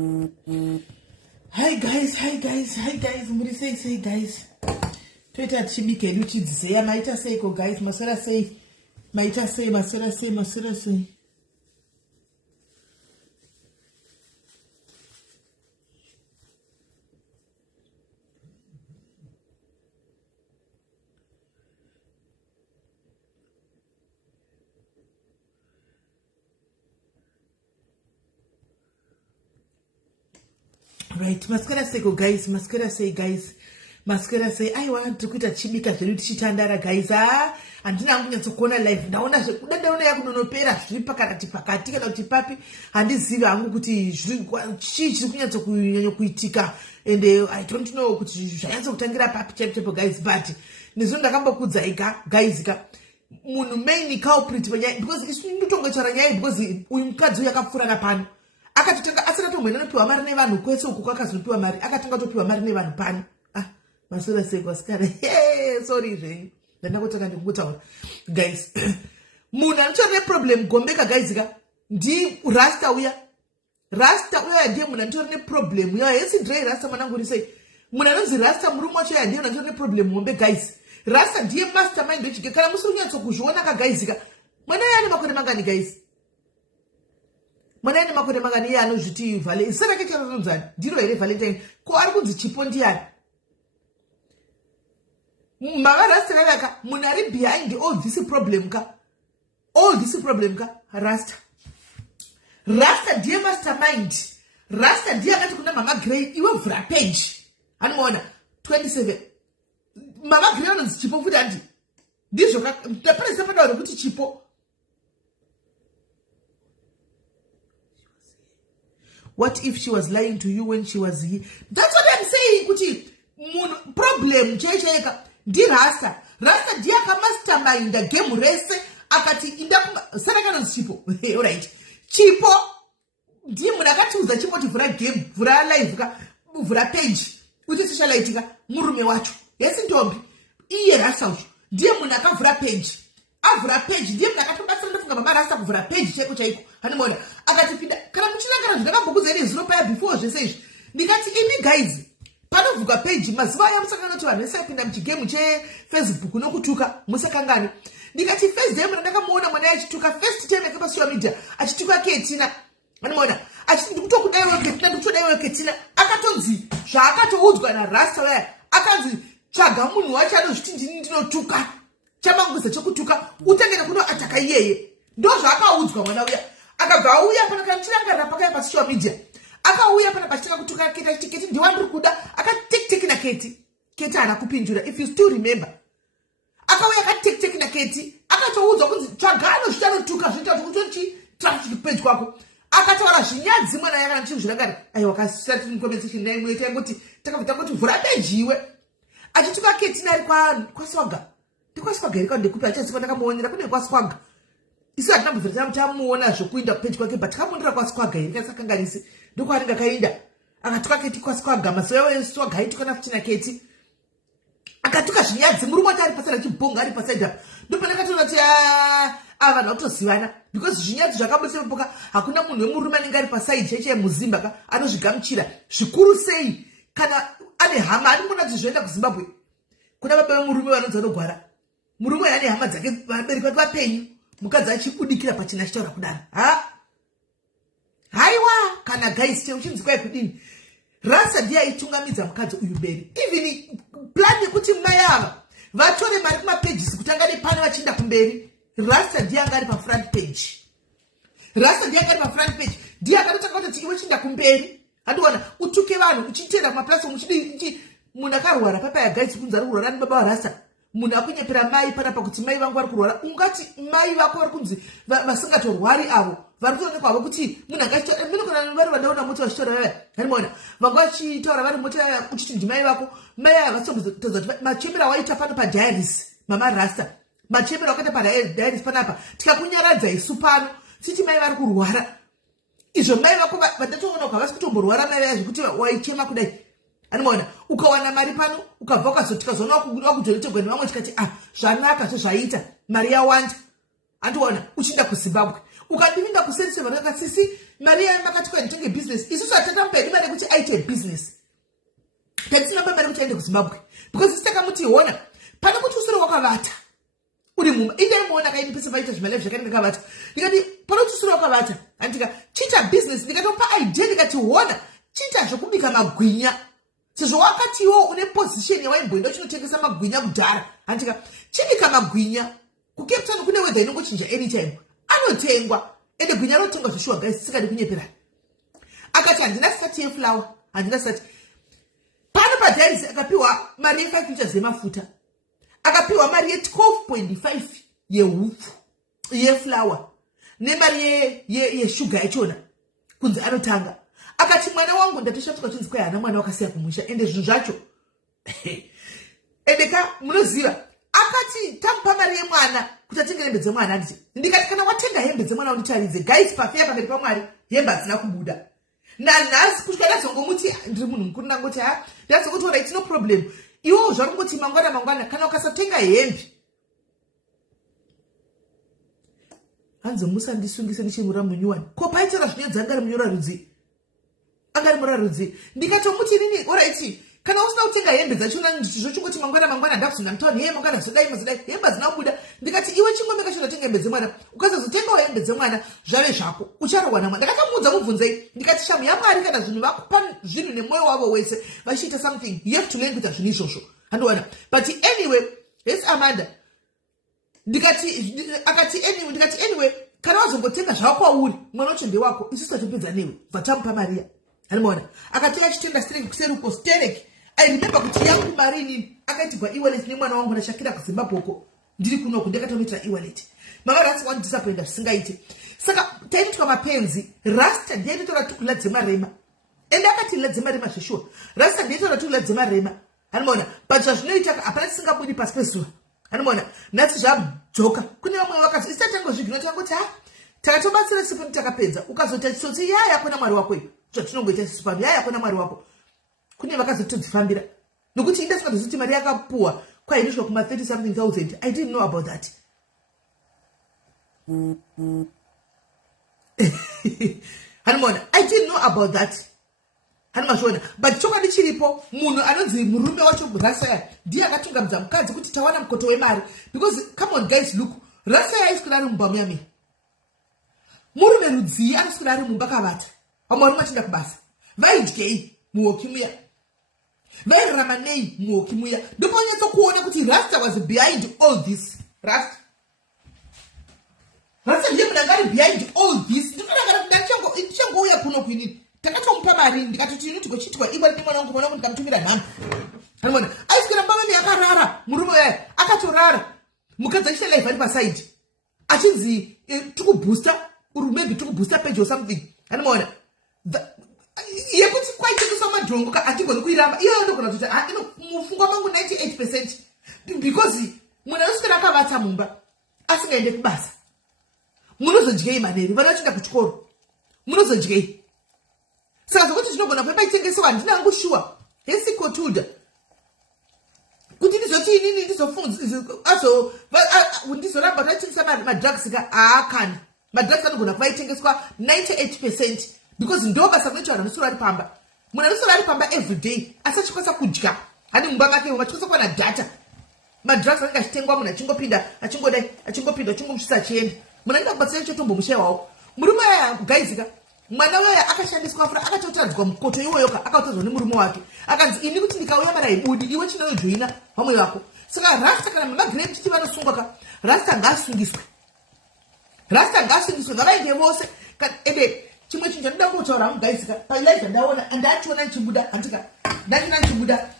Hi guys, muri say guys. Twitter chimike luchidziseya maita seiko guys, masora say. Maita say, masora say. Right, mascara say go guys, mascara say I want to quit a chimika chitandara guys. Andina kunyatsokuona live ndaona zvekudandaona yakunonopera zviri pakati pakati kana kuti papi handizivi hangu kuti chii chiri kunyatsokunyanya kuitika ende I don't know kuti zvanyatsokutangira papi chaipo guys, but nezvo ndakambokudzai guys munhu main culprit panyaya because isu ndotongetsvara nyaya because uyu mukadzi uyu akapfurana pano akatotanga asina tomwena nopiwa mari nevanhu kwese uku kwakazopiwa mari akatanga topiwa mari nevanhu pano masora sekwasikana sorry zvenyu ndandakotaka ndikutaura guys. Munhu anotora problem gombeka guys ndi Rasta uya ndiye munhu anotora neproblem ya yesi dre Rasta mwanangu risei munhu anonzi Rasta murume wacho ya ndiye anotora neproblem ngombe guys. Rasta ndiye mastermind wechike kana musiri kunyatsokuzviona ka guys mwana yani makore mangani guys, mwana yani makore mangani iye anozviti vale sara ke charonzani ndiro here Valentine ko ari kunzi chipo ndiyani mama Rasta yaka munhu ari behind all this problem ka Rasta ndiye mastermind. Rasta ndiye akati kuna mama Grey iwe vhura page anoona 27 mama Grey anonzi chipo futi andi ndizvo ndaparisa padauro kuti chipo. What if she was lying to you when she was here? That's what I'm saying kuti problem chaichaika ndi Rasta ndiye akamastermind game rese akati inda sara kanonzi chipo alright chipo ndiye munhu akatiudza chipo kuti vhura game vhura live vhura page kuti socialite murume wacho yesi ndombi iye Rasta ucho ndiye munhu akavhura page ndiye munhu akatobatsira ndofunga mama Rasta kuvhura page chaiko hanomona akatipinda kana muchinangana zvindakambokuzeni zino paya before zvese izvi ndikati imi guys panovhugwa page mazuva aya musakanga kuti vanhu vese apinda muchigame chefacebook nokutuka musakangani ndikati first time ndakamuona mwana achituka first time yakapasocial media achituka Ketina anoona achiti ndikutodaiwa Ketina akatonzi zvaakatoudzwa naRasta waya akanzi tsvaga munhu wacho anozviti ndini ndinotuka chamanguza chokutuka utangena kuno ataka iyeye ndo zvaakaudzwa mwana uya akabva auya pana kanchirangarira pakaya pasocial media akauya pana pachitanga kutuka Keti ndiwandiri kuda akatekiteki na Keti haana kupinjura if you still remember akauya akatekiteki na Keti akatoudzwa kunzi tsvaga anozviti anotuka zvinoita kuti kutoti page kwako akataura zvinyadzi mwana yakana chizvirangari aiwa kasati conversation naye mwe tangoti takabva kuti vhura page iwe achituka Keti nari kwaswaga ndikwaswaga iri kwandikupi achaziva ndakamuonera kune kwaswaga isu hatinambovhera tamuona zvokuinda page kwake but takamuonera kwaswaga iri kasakanganisi ndokwaringa kainda akatuka Keti kwaswaga masoya eswaga aitukana futi na Keti akatuka zvinyadzi murume wacho ari pasara chibhonga ari paside apa ndopana akatoona kuti ava vanotozivana because zvinyadzi zvakambosepoka hakuna munhu wemurume anenge ari pasaidi chaichai muzimba anozvigamuchira zvikuru sei kana ane hama ari kuona kuti zvoenda kuZimbabwe kuna baba vemurume vanonzi vanogwara murume ane hama dzake vabereki vake vapenyu mukadzi achibudikira pachina achitaura kudaro haiwa kana guys uchinzi kwai kudini Rasta ndiye aitungamidza mukadzi uyu mberi even plan yekuti mai ava vatore mari kumapages kutanga nepane vachienda kumberi Rasta ndiye anga ari pafront page ndiye akatotanga kuti iwe chienda kumberi handiona utuke vanhu uchitenda kumaplatform uchidi munhu akarwara papaya guys kunzi ari kurwara nebaba waRasta munhu akunyepera mai panapa kuti mai vangu vari kurwara ungati mai vako vari kunzi vasingatorwari avo vari kutoonekwa havo kuti munhu angachitominokana vari vandaona mota vachitaura vaya handimaona vangu vachitaura vari mota uchiti ndimai vako mai aya vatombotoza kuti machembera waita pano padiaries mama Rasta machembera wakaita padiaries panapa tikakunyaradza isu pano titi mai vari kurwara izvo mai vako vandatoona ukavasi kutomborwara mai vaya zvekuti waichema kudai anomaona ukawana mari pano ukabva ukazotikazona wakujoretegwa nevamwe tikati zvanaka zvezvaita mari yawanda andiona uchienda kuZimbabwe ukandivinda kusense vanhu vakasisi mari yayo makati kwanditenge business isusu hatatamupaidi mari yekuti aite business petisinapa mari yekuti aende kuzimbabwe because isi takamuti ona pane kuti usiri wakavata uri mumba indaimuona akaindipisa vaita zvimalevi zvakanga kavata ndikati pane kuti usiri wakavata andika chita business ndikatopa idea ndikati ona chita zvokubika magwinya sezvo wakati iwo une position yawaimboenda chinotengesa magwinya kudhara andika chibika magwinya kucape town kune weather inongochinja anytime anotengwa ende gwinya anotengwa zveshuwa guys sikadi kunyeperana akati handina sati yeflower handina sati pano padhairisi akapiwa mari ye5 liters yemafuta akapiwa mari ye12.5 yehupfu yeflower nemari yeshuga yachona kunzi anotanga akati mwana wangu ndatosvatuka chinzi kwai hana mwana wakasiya kumusha ende zvinhu zvacho ende ka munoziva akati tamupa mari yemwana kuti atenge hembe dzemwana anditi ndikati kana watenga hembe dzemwana unditaridze guys pafeya pamberi pamwari hembe hadzina kubuda nanhasi kusvika ndazongomuti ndiri munhu mukuru ndangoti ha ndazongoti ora it's no problem iwo zvari kungoti mangwana kana ukasatenga hembe hanzi musandisungise ndichimura munyuwani ko paitira zvinedza angari munyura rudzi angari mura rudzi ndikatomuti inini oraiti kana usina kutenga hembe dzachona zvochingoti mangwana ndakuzonga mutauni hembe mangwana zodai hembe hadzina kubuda ndikati iwe chingombe kacho unotenga hembe dzemwana ukasazotengawo hembe dzemwana zvave zvako ucharohwa namwana ndakatamuudza mubvunzei ndikati shamu yamwari kana zvinhu vakupa zvinhu nemwoyo wavo wese vachiita something you have to learn kuita zvinhu izvozvo handiwana but anyway yes Amanda ndikati anyway kana wazongotenga zvavo kwauri mwana wacho ndewako isusu tatopedza newe vatamupa mariya handimaona akatenga chitenda stereki kuseri uko stereki airememba kuti yangu mari inini akaitirwa e-wallet nemwana wangu ndashakira kuzimbabwe uko ndiri kunoku ndakatomitira e-wallet mama rasi wandidisappointa zvisingaite saka taititwa mapenzi Rasta ndiyaitora tukula dzemarema ende akati dzemarema zveshuwa Rasta ndiyaitora tukula dzemarema handimaona but zvazvinoita hapana tisingabudi pasi pezuva handimaona nhasi zvadzoka kune vamwe vakazi isitatangozvigino tangoti ha takatobatsira sipani takapedza ukazota chitsotsi yaya kuna mwari wako iyo zvatinongoita sipani yaya kuna mwari wako kune vakazotodzifambira nokuti indasingazokuti mari yakapuwa kwainishwa kuma 30 something thousand I didn't know about that hanimona I didn't know about that hanimashona but chokwadi chiripo munhu anonzi murume wacho Rasta ndiye akatungamidza mukadzi kuti tawana mukoto wemari because come on guys look Rasta aiswera ari mumba muyami murume rudzii anoswera ari mumba kavata vamwari machinda kubasa vaidyei muhoki muya vairarama nei muhoki muya ndopanyatso kuona kuti Rasta was behind all this Rasta ndiye munhu anga ari behind all this ndinodakara kuti ndichangouya kuno kuinini takatomupa mari ndikatoti ini tigochitwa iwe ndi mwana wangu ndikamutumira nhamba hanimona aiswera mbavani yakarara murume waya akatorara mukadzi achita live ari pasaidi achinzi tikubooster uri maybe tikubooster page or something hanimona yekuti kwaitengeswa madhongo hatigoni kuiramba iyoyo ndogona kuti mufungwa mangu 98% because munhu anoswera akavata mumba asingaende kubasa munozodyei maneri vana vachinda kuchikoro munozodyei saka zvokuti zvinogona kuve paitengesewa handina hangu shuwa hesikotuda kuti ndizoti inini ndizoramba taitengesa madrugs ka haakani madrugs anogona kuva aitengeswa 98% because ndo basa kunoita vanhu anosora ari pamba munhu anosora ari pamba everyday asi achikwanisa kudya hani mumba make vachikwanisa kuwana data madrugs anenge achitengwa munhu achingopinda achingodai achingopinda achingomusvisa achienda munhu anenge kubatsira chotombomusha iwawo murume aya kugaizika mwana waya akashandiswa fura akatotadzwa mukoto iwoyoka akatadzwa nemurume wake akanzi ini kuti ndikauya mara ibudi iwe chinoyojoina vamwe vako saka Rasta kana mamagrade chiti vanosungwa ka Rasta ngaasungiswe ngavaende vose ende chimwe chinhu chandinoda kungotaura mugaizika palive ndaona ndachiona nchibuda andika ndachina nchibuda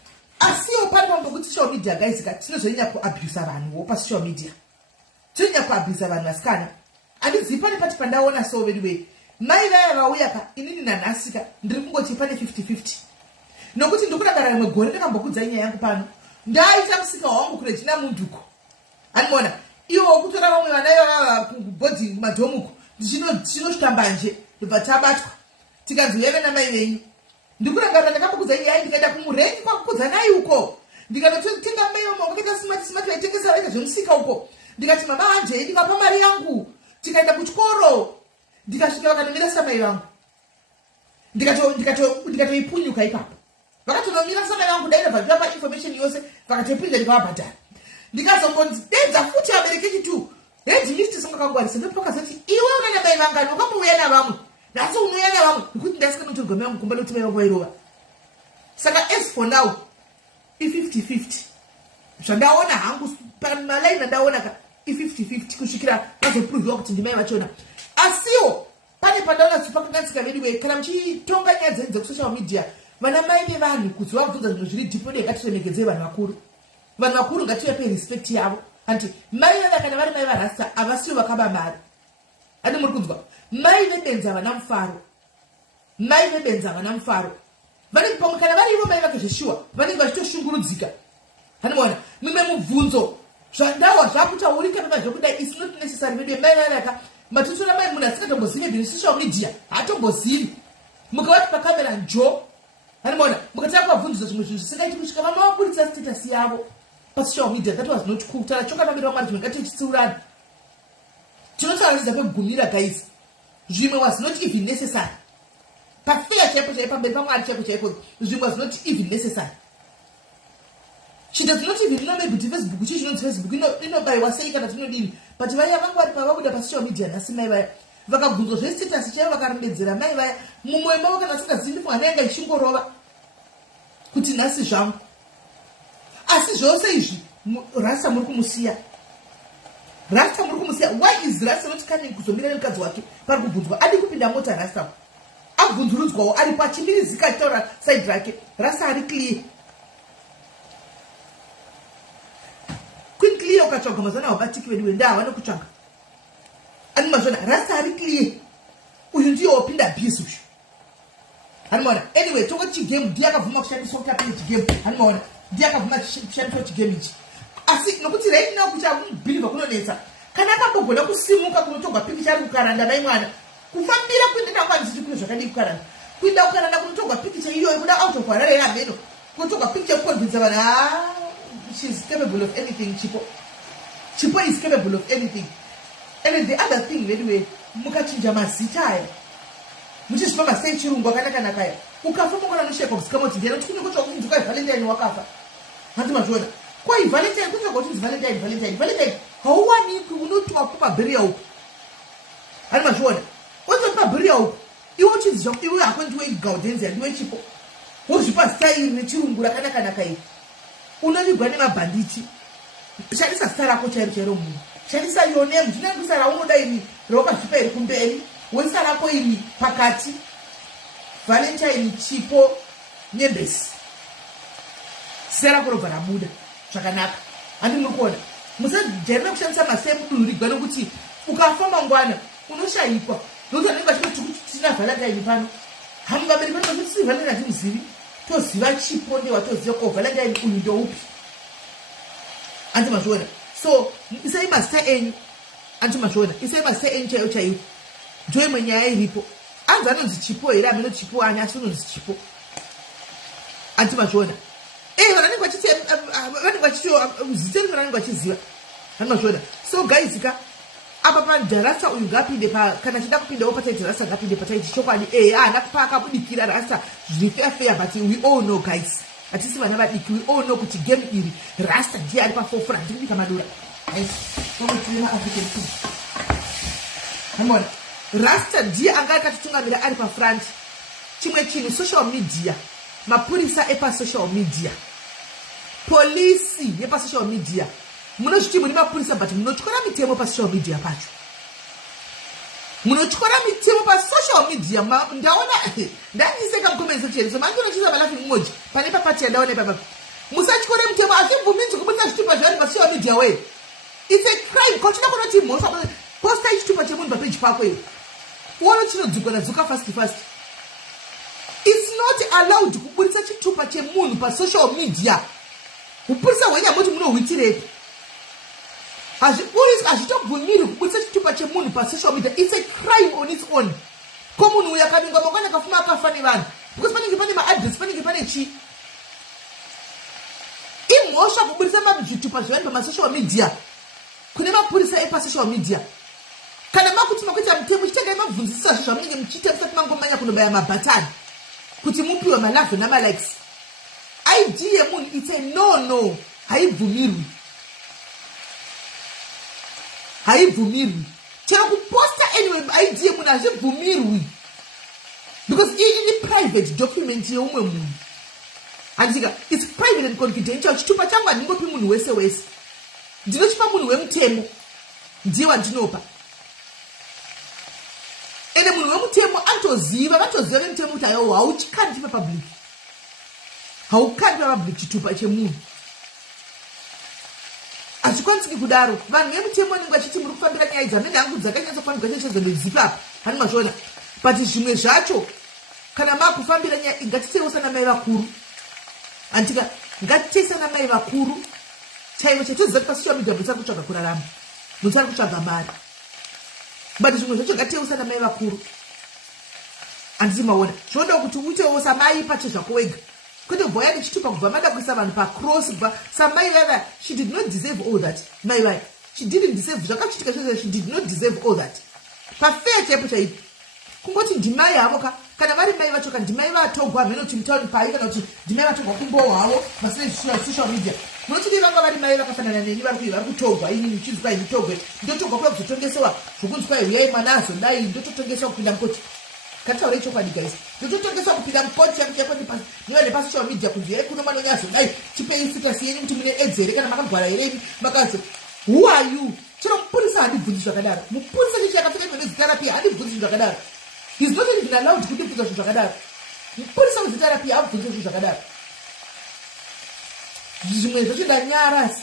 asiwo pari pambokuti social media gaizika tinozonyanya kuabusa vanhuwo pasocial media tinonyanya kuabusa vanhu vasikana handizivi pane pati pandaona so anyway mai vaya vauya ka inini nanhasika ndiri kungoti pane 50-50 nokuti ndokudakara rimwe gore ndakambokudzai nyaya yangu pano ndaita musika wangu kuretina munduko hanimona iwo kutora vamwe vana ivava kubhodhi madhomuko zvinosvika mbanje ndobva tabatwa tikanzi leve namai venyu ndikurangarira ndakambokudzai nyaya ndikaenda kumurengi kwakukudza nai uko ndikanotenga mai vamangakaita simati vaitengesa vaita zvemusika uko ndikati mama hanjei ndikapa mari yangu tikaenda kuchikoro ndikasvika vakanomira samai vangu ndikatoipunyuka ipapo vakatonomira samai vangu dainobva ndivapa information yose vakatoipinda ndikavabhadhara ndikazombodedza futi abereki chitu hedimist singakangwarise ndopakazoti iwe una namai vangani wakambouya navamwe nhasi unouya navamwe nekuti ndasikanotorwa mai vangu kumba nokuti mai vangu vairova saka as for now i50-50 zvandaona hangu pamalaini andaona ka i50-50 kusvikira vazopruvhiwa kuti ndimai vachona asiwo pane pandaona tipakanatsika vedu kana muchitonga nyaya dzenyu dzekusocial media vana mai vevanhu kuti vabvunza zvinhu zviri dhipo ngatitoregedzei vanhu vakuru ngativape respect yavo anti mai veva kana vari mai varasta havasiwo vakabamari ati muri kunzwa mai vebenzi havana mufaro vanenge pamwe kana vari ivo mai vake zveshuwa vanenge vachitoshungurudzika hanimaona mimwe mubvunzo zvandawa zvakutaurika pema zvekudai is not necessary vedu mai varaka matutora mai munhu asingatombozivi bhinisocial media haatombozivi mukavati pakamera njo hanimaona mukataka kubvunzisa zvimwe zvinhu zvisingaiti kusvika vama vaburitsa status yavo pasocial media that was not cool tara choka tamira mwari zvimwe ngatichitsiurana tinotauradzidza kwegumira guys zvimwe was not even necessary pafeya chaipo chaipo pamberi pamwari chaipo chaipo zvimwe was not even necessary she does not even know maybe Facebook chizvinonzi Facebook inobayiwa sei kana tinodini but vaya vangu vari pavabuda pasocial media nhasi mai vaya vakabvunzwa zvestatus chaivo vakarembedzera mai vaya mumwe mavo kana asingazivi mwana yanga ichingorova kuti nhasi zvangu asi zvose izvi Rasta muri kumusiya why is Rasta not coming kuzomira nemukadzi wake pari kubvunzwa adi kupinda mota Rasta abvunzurudzwawo ari pachimirizika achitaura side rake Rasta ari clear queen clear ukatsvaga mazana wabatiki vedu wenda havana kutsvaga ani mazvona Rasta ari clear uyu ndiyo wapinda bhizi ushu hanimaona anyway tongo chigame ndiye akabvuma kushandiswa kuti apinde chigame hanimaona ndiye akabvuma kushandiswa chigame ichi asi nokuti right now kuti akubhilivha kunonetsa kana akambogona kusimuka kunotogwa pikicha ari kukaranda nai mwana kufambira kuinde nangwanisichi kune zvakadii kukaranda kuinda kukaranda kunotogwa pikicha iyoyo kuda out of harare yamheno kunotogwa pikicha kukonvinza vanhu she's capable of anything chipo is capable of anything and the other thing anyway mukachinja mazita aya muchizvifamba sei chirungu akanaka aya ukafa mukona nosheka kuzikamoti ndiyana kuti kune kutsva kunzi kwai valentine wakafa handi mazvona kwai valentine kutsva kuti valentine hauwanikwi unotwa kumabhiriya uku handi mazvona oza kumabhiriya uku iwe uchizizva kuti iwe hako ndiwe gaudenzia ndiwe chipo wozvipa zita iri nechirungu rakanaka iri unovigwa nemabhanditi shandisa zita rako chairo munhu shandisa yonemu zvinendisa raunoda iri raukazvipa iri kumberi wezita rako iri pakati valentine chipo nyembesi zita rako robva rabuda zvakanaka handi muri kuona musajairira kushandisa masemu durigwa nokuti ukafa mangwana unoshayikwa nokuti vanenge vachiti tina valentine pano hamuvabereki vano vachiti si valentine hatimuzivi toziva chipo ndewatoziva ko valentine uyu ndoupi handi mazviona so isai mazita enyu handi mazviona isai mazita enyu chaiyo chaiyo ndoimwe nyaya iripo anzi anonzi chipo here ameno chipo ani asi unonzi chipo handi mazviona vanenge vachiti vanenge vachiziva handi mazviona so guys ka apa pandarasa uyu ngapinde kana chida kupindawo pataiti rasa ngapinde pataiti chokwadi haana kupa akabudikira rasa zviri fair but we all know guys hatisi vana vadiki we all know kuti game iri Rasta ndiye ari pafofura ndikubika madura hamona Rasta ndiye anga akatitungamira ari pafront chimwe chinhu social media mapurisa epasocial media polisi yepasocial media munozviti muri mapurisa but munotyora mitemo pasocial media pacho munotyora mitemo pasocial media ndaona ndandiseka mukomenso cheri so mange unochiza malafi mmoji pane papati yandaona ipapa musatyore mitemo asi bvuminzi kubudisa zvitupa zvavari pasocial media we it's a crime kochida kunoti mhosa posta chitupa chemunhu papeji pako iwe uone chinodzukadzuka fast it's not allowed kubudisa chitupa chemunhu pasocial media upurisa hwenyamoti munohwitirepi hazvitobvumiri kubudisa chitupa chemunhu pasocial media it's a crime on its own ko munhu uyu akavingwa mangwana akafuma akafa nevanhu because panenge pane maadress panenge pane chi imhosva kubudisa zvitupa zvevanhu pamasocial media kune mapurisa epasocial media kana makuti makuita mutemo chitengai mabvunzisa zvamunenge muchiita musati mangomanya kunobaya mabhatani kuti mupiwe malove namalikes. ID yemunhu it's a no haibvumirwi chero kuposta anyway ID yemunhu hazvibvumirwi because ini private document yeumwe munhu. Andika it's private and confidential. Chitupa changu handingopi munhu wese ndinochipa munhu wemutemo ndiye wandinopa. Ende munhu wemutemo vatoziva vemutemo kuti ayo hauchikandipe public, haukandipe public chitupa chemunhu. Hazvikwanisiki kudaro. Vanhu vemutemo vanenge vachiti muri kufambira nyaya idzi hamene hangu dzakanyatsofanirwa chezondozipa apa hani mazvona. But zvimwe zvacho kana makufambira nyaya ngatiteusana mai vakuru. Andika ngatiteisana mai vakuru chaivo chatoziva kuti pasocial media mutsari kutsvaga kurarama, mutsari kutsvaga mari. But zvimwe zvacho ngatiteusana mai vakuru. Handiti maona zvoda kuti uitewo samai pacho zvako wega, kwete bhoya ndichitupa kubva mada kuisa vanhu pacross kubva samai vava. She did not deserve all that. Mai vai she didn't deserve zvakachitika chose. She did not deserve all that. Pafea chaipo chaipo kungoti ndimai havo kana vari mai vacho ndimai vatogwa hamene kuti mutauri pai kana kuti ndimai vatogwa kumbowo havo masina social media. Munotidi vanga vari mai vakafanana neni vari kutogwa ini muchinzi kwai nditogwe ndotogwa kuya kuzotongesewa zvokunzi kwai uyai mwana azodai ndototongesewa kupinda mukoti. Kataura chokwadi guys, ndototongesewa kupinda mukoti yako niwane pasocial media kunzi yai kuno mwana azodai chipei status yenyu kuti mune AIDS here kana makagwara here makazi who are you. Chero mupurisa handibvunzi zvakadaro. Mupurisa chichi akapfeka hembe dzitherapy handibvunzi zvakadaro. He's not even allowed kuti bvunza zvinhu zvakadaro. Mupurisa wezitherapy habvunzi zvinhu zvakadaro. Zvimwe zvacho ndanyarasi.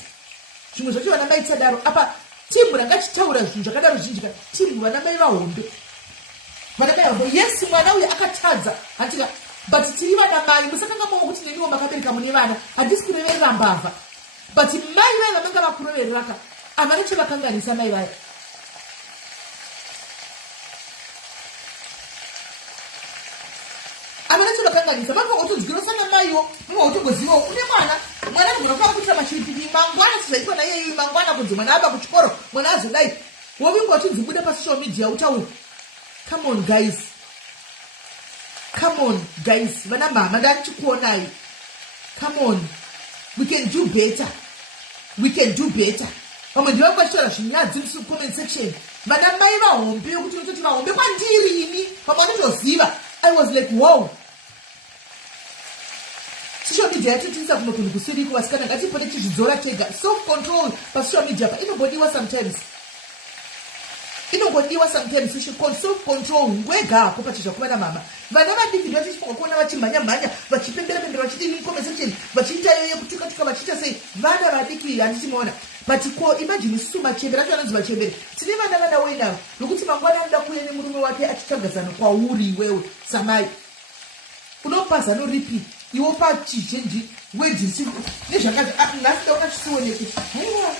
Zvimwe zvacho vana mai tsadaro apa timu rangachitaura zvinhu zvakadaro zhinji kana timu vana mai vahombe. Vana mai vahombe yes mwana uyu akatadza hatika but tiri vana mai musakanga maona kuti neniwo makabereka mune vana handisi kureverera mbavha. But mai vaya vamanga vakurovereraka havana chavakanganisa mai vaya. Havana chavakanganisa vanotodziginosana maiwo vanotogozivawo une mwana anogona kuva kuitira mashiripiri mangwana sizaitwa naye iyu mangwana kunzi mwana aba kuchikoro mwana azodai wovingoti dzibude pasocial media utauri. Come on guys vana mama ndanichikuonai. Come on we can do better. Vamwe ndiva kwachitaura zvinadzi mucomment section. Vana mai vahombe yokuti unototi vahombe kwandiri ini vamwe vanotoziva. I was like wow. Social media yatotisa kuno kunhu kusiriko vasikana ngatipote tichidzora tega. Self control pasocial media pa inongodiwa sometimes. Self control wega hapo pachicha kuvana mama. Vana vadiki ndio tichifunga kuona vachimhanya vachipembera vachiti comment section vachiita yoyo kutuka vachiita sei. Vana vadiki handitimaona. But imagine isusu machembere acho anonzi vachembere tine vana wenavo nokuti mangwana anoda kuuya nemurume wake achitagadzana kwauri iwewe samai unopasa noripi iwo pachizhenji wedisi nezvakati nhasi ndaona chisiwoneke aiwa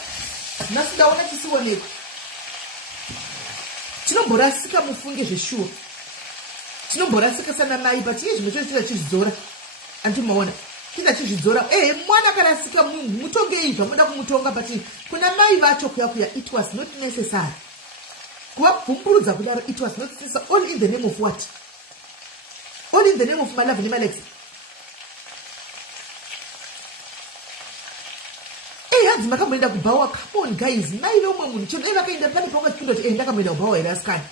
nhasi ndaona chisiwoneke. Tinomborasika mufunge zveshuwa, tinomborasika sana mai but iye zvimwe zvacho tizvidzora andimaona tinachizvidzora mwana akarasika munhu mutongei zvamuda kumutonga but kuna mai vacho kuya it was not necessary kuvabvumburudza kudaro. It was not necessary. All in the name of what? All in the name of my love nemalex. Hadzi makamboenda kubhawa. Come on guys, mai veumwe munhu chino vakaenda pane paungachipindwa kuti ndakamboenda kubhawa here asikani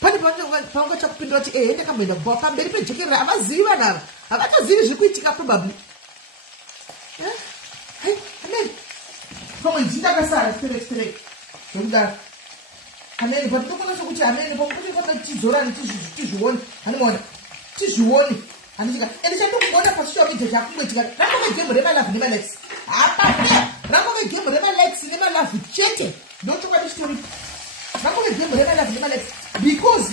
pane paungachakupindwa kuti ndakamboenda kubhawa pamberi pejekerera havazivi vanava havatozivi zviri kuitika probably. Amen. Pamwe ndakasara straight zvokudaro amen. But ndokona sokuti amen pamwe tidzorani tizvione hanimona tizvione handisika ende chandokuona pasocial media chakungoitika rangove gemu remalavu nemalex hapana rangove gemu remalex nemalavu chete ndochokwadi chitori rangove gemu remalavu nemalex because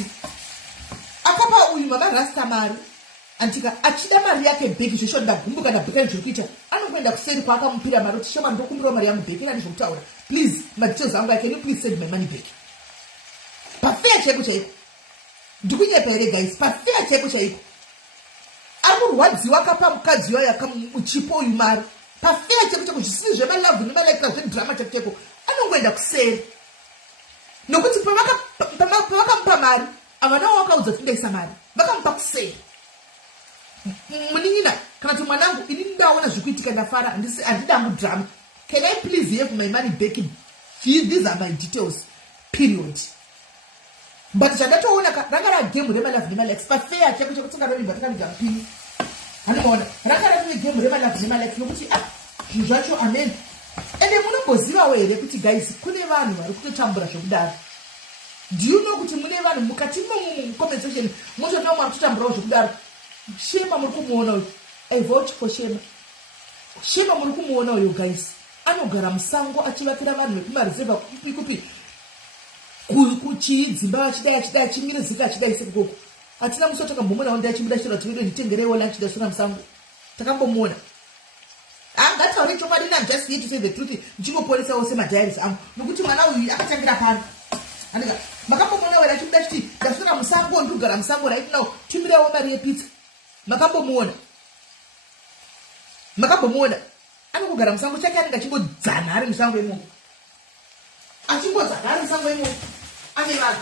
akapa uyu mama Rasta mari antika achida mari yake bheki zvesho ndagumbuka ndabhekani zviri kuita anongoenda kuseri kwaakamupira mari kuti shoma ndokumbirawo mari yangu bheki nani zvokutaura please madetails angu can you please send my money back. Pafea chaipo chaipo ndikunyepa here guys, pafea chaipo chaipo ari kurwadziwa akapa mukadzi wayo akamuchipo uyu mari pafea chaipo chaipo zvisiri zvemalavhu nemalaika zvedrama chaipo chaipo anongoenda kuseri nokuti pavakamupa mari avanawo vakaudza kundaisa mari vakamupa kusei munin'ina kana kuti mwanangu ini ndaona zvikuitika ndafara handida mudhama. Can I please have my money back? These are my details. Period. But chandatoona ranga ragame remalife nemalife pafeya chako chekutingarovimba takamidza mupini anoona ranga rave game remalife nemalife nokuti zvinhu zvacho amen. Ende munombozivawo here kuti guys kune vanhu vari kutotambura zvokudaro. Do you know kuti mune vanhu mukati comment section motoona mari kutotamburawo zvokudaro. Shema muri kumuona uyu. I vote for Shema. Shema muri kumuona uyu guys. Anogara musango achivakira vanhu vekumarizevha kupi kuchidzimba achidai achimire zika achidai sekukoko. Hatina musi takambomuonawo ndiachimuda chiro tivedo nditengerewo lunch dasona musango. Takambomuona. Ngataure chokwadi I'm just here to say the truth. Ndichingoporisawo semadiaries angu. Nokuti mwana uyu akatangira pano. Andika makambomuona wera achimuda chiti ndasona musango ndikugara musango right now timirewo mari yepizza. Makambomuona. Anogara musango chake anenge achingodzana ari musango imomo. Achingodzana ari musango imomo. Ane vanhu.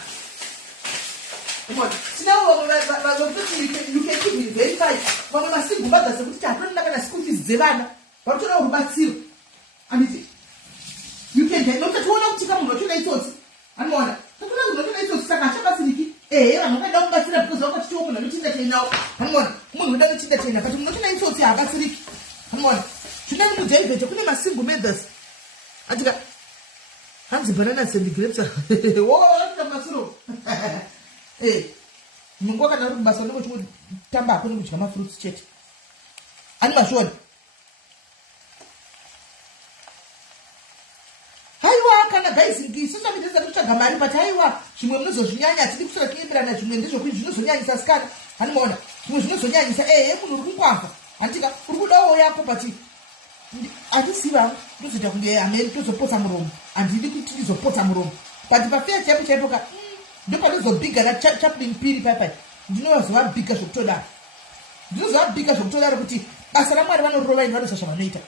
Tinawo vazokutoti you can keep me verified. Vamwe masigumbaga sekuti hatona kana school fees dzevana. Varutoda rubatsiro. Anditi. You can get notatoona kuti kamunhu wachona itsotsi. Anoona. Tatoona munhu wachona itsotsi saka achabatsiriki. Vanhu vakada kubatsira because vakati munhu anochinda chainawo. Anoona. Munhu unoda kuchinda chaina kati munhu wachona itsotsi haabatsiriki. Anoona. Tuna mudhaivhete kune masingle mothers. Atika hanzi bananas and grapes. Masuro. Mungu kana uri kubasa ndiko chikutamba akoni kudya mafruits chete. Ani mashoni. Haiwa kana guys ngisisa miteza kutsvaga mari but haiwa zvimwe munozozvinyanya atidi kusora kuimbirana zvimwe ndizvo kuti zvinozonyanyisa sikana. Ani maona. Zvimwe zvinozonyanyisa munhu uri kukwapa. Antika uri kudawo yako but atisiva ndozoita kuti ameni tozopotsa muromo handidi kuti ndizopotsa muromo but pafeya chaipo ndopanozobhiga nachaplin piri paipai ndinozovabhiga zvokutodaro kuti basa ramwari vanorova ini vanoziva zvavanoita.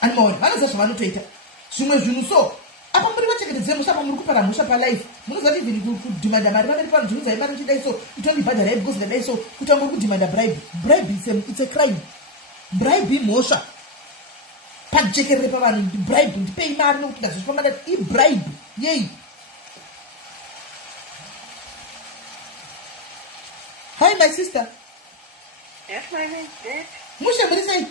Animaona vanoziva zvavanotoita zvimwe zvinhu so apa muri vachengetedze musha pa muri kupara musha palife munoziva kuti even kudhimanda mari vanori pano ndinozai mari uchidai so utondibhadharai because ndadai so kuti muri kudhimanda bribe it's a crime. Bribe imhosva pajekerere pavanhu bribe ndipei mari nokuti ndazvifamba ndati ibribe yei. Hi my sister. Yes my name is Dad. Musha muri sei?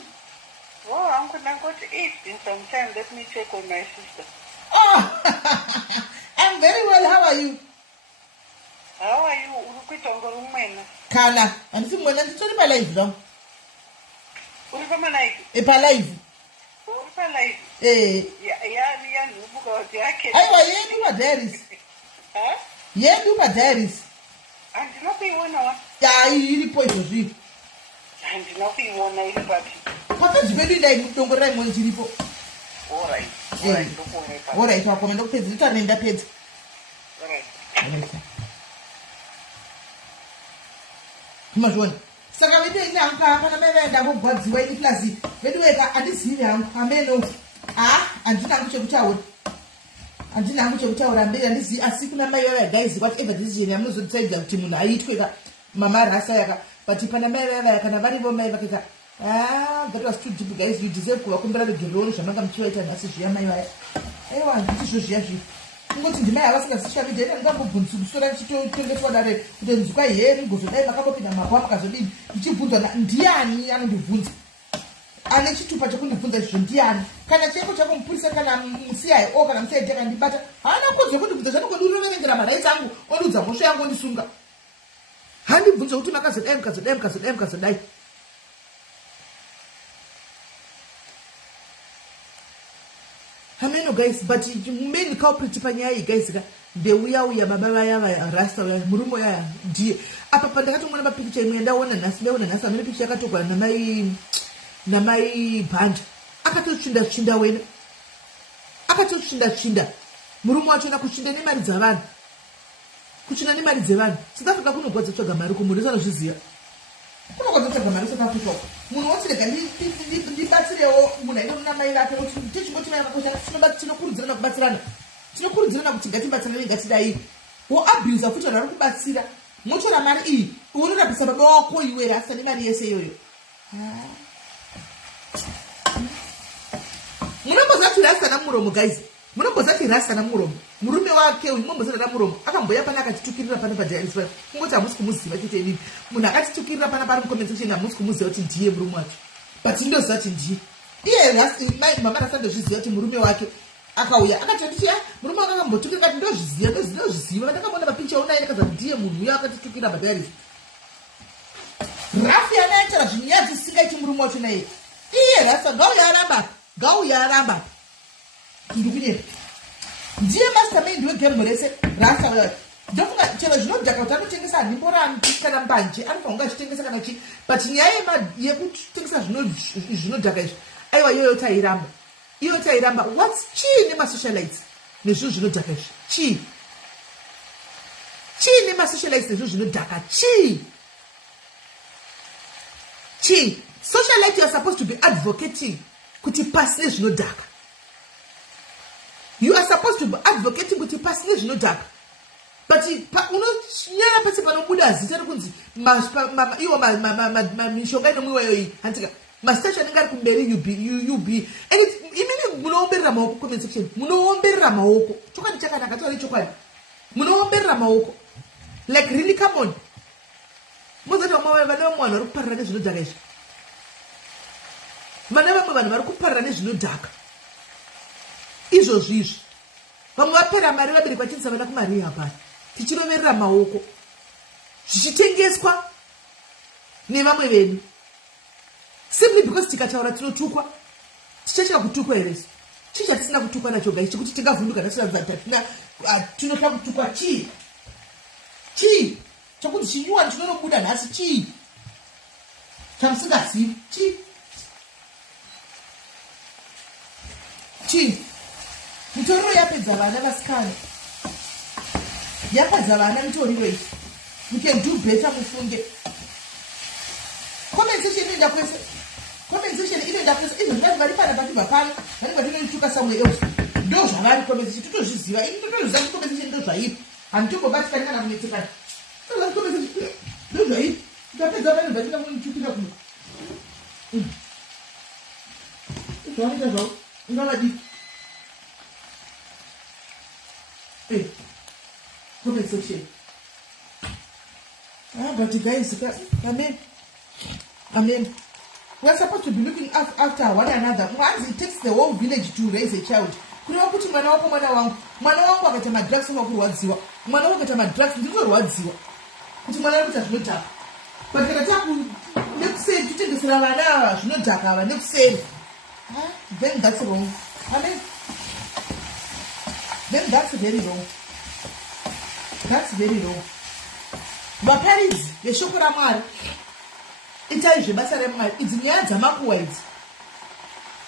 Oh, I'm going to eat in some time. Let me check on my sister. Oh, I'm very well. How are you? How are you? Urukwitongora umwena. Kana, andisi mwena nditori pa live zvangu. Uri kama live? Pa live. Uri pa live? Ya nubuka wati yake. Aiwa yedu pa diaries. Ha? Yedu pa diaries. Andinokuiona wa? Ya iripo izvozvi. Andinokuiona iri pati. Papeji pedu idai mudongorera imwe chiripo. Alright, wakoma ndokupedza ndita nenda pedza. Alright. Kumazvona. Saka vedu ine hangu hapana mai vaenda kogwadziwa ini plazi. Vedu weka handizivi hangu ameno. Handina hangu chekutaura. Handina hangu chekutaura mberi handizivi asi kuna mai vaya guys whatever decision yamunozodecide kuti munhu aitwe ka mama Rasta yaka but pana mai vaya kana varivo mai vakaka that was too deep guys, you deserve kuvakumbira vegerero zvamanga muchivaita nhasi zviya mai vaya. Aiwa handizvo zviya zviya. Kungoti ndimai havasingazvishamidza ine ndingambobvunzusora ndichitengeswa dare kuti nzukwa here ngozodai makambopinda makwa makazodini ndichibvunzwa ndiani anondibvunza ane chitupa chekundibvunza izvo ndiani kana cheko chako mupurisa kana muCIO kana muCID akandibata haana kodzwa kundibvunza zvanongodiunoverengera maraisi angu ondudza mhosva yangu ondisunga handibvunza kuti makazodai. Hameno guys, but main culprit panyaya iyi guys ka ndeuya baba vaya Rasta vaya murumo yaya ndiye apa pandakatomona mapicture imwe ndaona nhasi amene picture yakatogwa namai bhanja akatochinda wena akatochinda murumo wachona kuchinda nemari dzavanhu kuchinda nemari dzevanhu. South Africa kunogwadza tsvaga mari kumunhu sanozviziva kunogwadza tsvaga mari South Africa munhu wotirega ndibatsirewo munhu aine muna mai vake kuti tichingoti mai vakosha tinokurudzirana kubatsirana tinokurudzirana kuti ngatibatsanane ngatidai woabhusa futi vanhu vari kubatsira motora mari iyi unorapisa baba wako iwe Rasta nemari yese iyoyo. Munombozati Rasta namuromo guys, munombozati Rasta namuromo murume wake uyu munombozati namuromo akamboya pana akatitukirira pana padialis pa kungoti hamusi kumuziva chete inini munhu akatitukirira pana pari mucomment section hamusi kumuziva kuti ndiye murume wake but ndoziva kuti ndiye iye mama Rasta ndozviziva kuti murume wake akauya akatoti murume wake akambotukira kati ndozviziva vandakamona mapicha aunaye ndikaza ndiye munhu uyo akatitukirira padialis rafi anaitira zvinyadzi singaiti murume wacho naye iye Rasta ngauya aramba ndikunyera ndiye mastermind wegemu rese Rasta uya ndofunga chero zvinodhaka kuti anotengesa nhimborani kana mbanje anofanira achitengesa kana chi but nyaya yekutengesa zvinodhaka izvi aiwa iyoyo tairamba what's chii nemasocialites nezvinhu zvinodhaka izvi chii nemasocialites nezvinhu zvinodhaka chii socialite you are supposed to be advocating kuti pasi nezvinodhaka. You are supposed to be advocating kuti pasi nezvinodhaka. But unonyara pasi panobuda zita rekunzi iwo mishonga inomwiwa yoyi hantika mastation anenge ari kumberi UB and imini munoomberera maoko comment section munoomberera maoko chokwadi chakanaka tori chokwadi munoomberera maoko like really come on muzoti vamwe vane vamwe vanhu vari kuparira nezvinodhaka izvi vane vamwe vanhu vari kuparira nezvinodhaka izvozvizvi vamwe vapera mari vabereki vachinisa vana kumari hapana tichiroverera maoko zvichitengeswa nevamwe venyu simply because tikataura tinotukwa tichachika kutukwa here chii chatisina kutukwa nacho gai chikuti tingavhunduka tinoda kutukwa chii chokuti chinyuwani chinonobuda nhasi chii chamusingazivi chii mitoriro yapedza vana vasikana yapedza vana mitoriro iyi you can do better mufunge comment section inoenda kwese izvo zvivati vari pana patibva pano vanenge vatinoituka somewhere else ndo zvavari comment section totozviziva ini totozviziva kuti comment section ndo zvaipi handitogobatikani kana kunetsekana comment section ndo zvaipi ndapedza vanhu vatinga kunitukira kuno zvavanoita zvavo ungavadii comment section. But guys, amen. We are supposed to be looking after one another. Once it takes the whole village to raise a child. Kuna wakuti mwana wangu akata madrugs wakurwadziwa. Mwana wangu akata madrugs ndinorwadziwa. Kuti mwana wangu zvinodhaka. But kana taku nekuseni tutengesera vana zvinodhaka ava nekuseni. Then that's wrong. Amen. Then that's very wrong. That's very wrong. Vaparidzi veshoko raMwari itai zvebasa reMwari idzi nyaya dzamakuwa idzi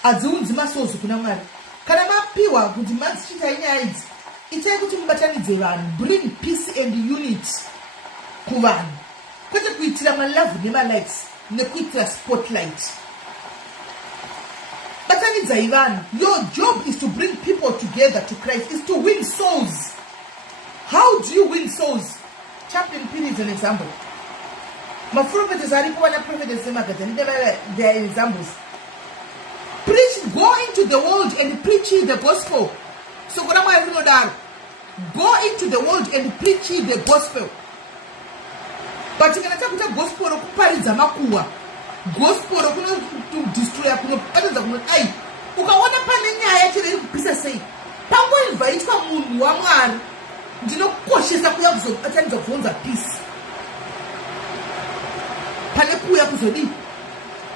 hadziunzi masozi kuna Mwari. Kana mapiwa kuti madzichitai nyaya idzi itai kuti mubatanidze vanhu, bring peace and unity kuvanhu, kwete kuitira malavhu nemalikes nekuitira spotlight. Batanidzai vanhu. Your job is to bring people together to Christ, is to win souls. How do you win souls? Chaplain Pin is an example. My prophets are equal to prophets in Magadan. They are examples. Preach, go into the world and preach the gospel. So go into the world and preach the gospel. But you can attack the gospel of Paris Makuwa. Gospel to destroy a pattern of I. Ukawana panenya actually pieces say. Pago invite from Muamar. Ndinokoshesa kuya kuzotanga kubvunza peace pane kuya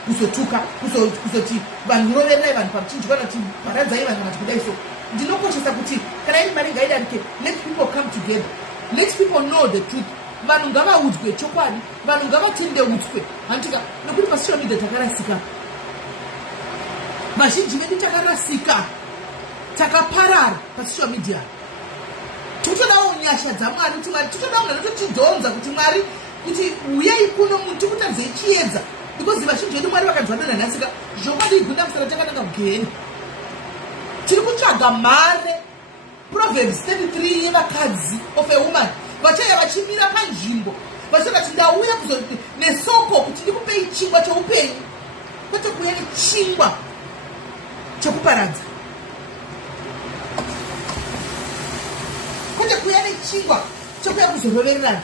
kuzotuka kuzoti vanhu rorerai vanhu pachinjwa kuti paradzai vanhu kana kudai. So ndinokoshesa kuti kana iri mari ngaidarike, let people come together, let people know the truth. Vanhu ngavaudzwe chokwadi, vanhu ngavatende udzwe. Handika nokuti pasocial media takarasika, vazhinji vedu takarasika, takaparara pasocial media. Tutodawo nyasha dzaMwari kuti Mwari tutodawo ngatichidhonza kuti Mwari kuti uyai kuno muntu kutadze chiedza because vazhinji vedu Mwari vakadzwana nanhasika zvokwadi igunda musara takananga kugeni. Tiri kutsvaga mare Proverbs 33 yevakadzi of a woman vachaya vachimira panzvimbo vachati ndauya nesoko kuti ndikupei chingwa cheupenyu kwete kuuya nechingwa chekuparadza, kwete kuuya nechingwa chekuya kuzorovererana.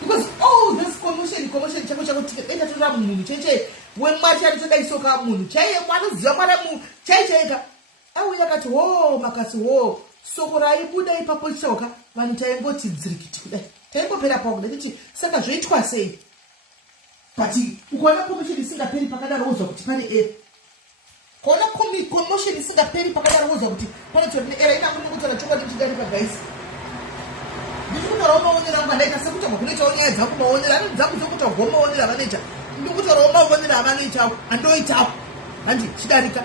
Because all this commotion chako tikaenda toda munhu cheche wemwari chanotodaisoka munhu chaiye mwanoziva mwara munhu chaichaika auya akati makasi soko raibuda ipapo choka vanhu taingoti dzirikiti kudai taingopera pao kudai tichi saka zvoitwa sei. But ukaona commotion isingaperi pakadaro wozwa kuti pane era, ukaona commotion isingaperi pakadaro wozwa kuti pane tori era ina kuti kutaura chokwadi chigari pagaisi. Ndikutaura maonera angu andaita sekuti kunoitawo nyaya dzangu maonera anodza kuzokuta gomaonera vanoita ndikutaurawo maonera avanoitawo andoitawo handi chidarika.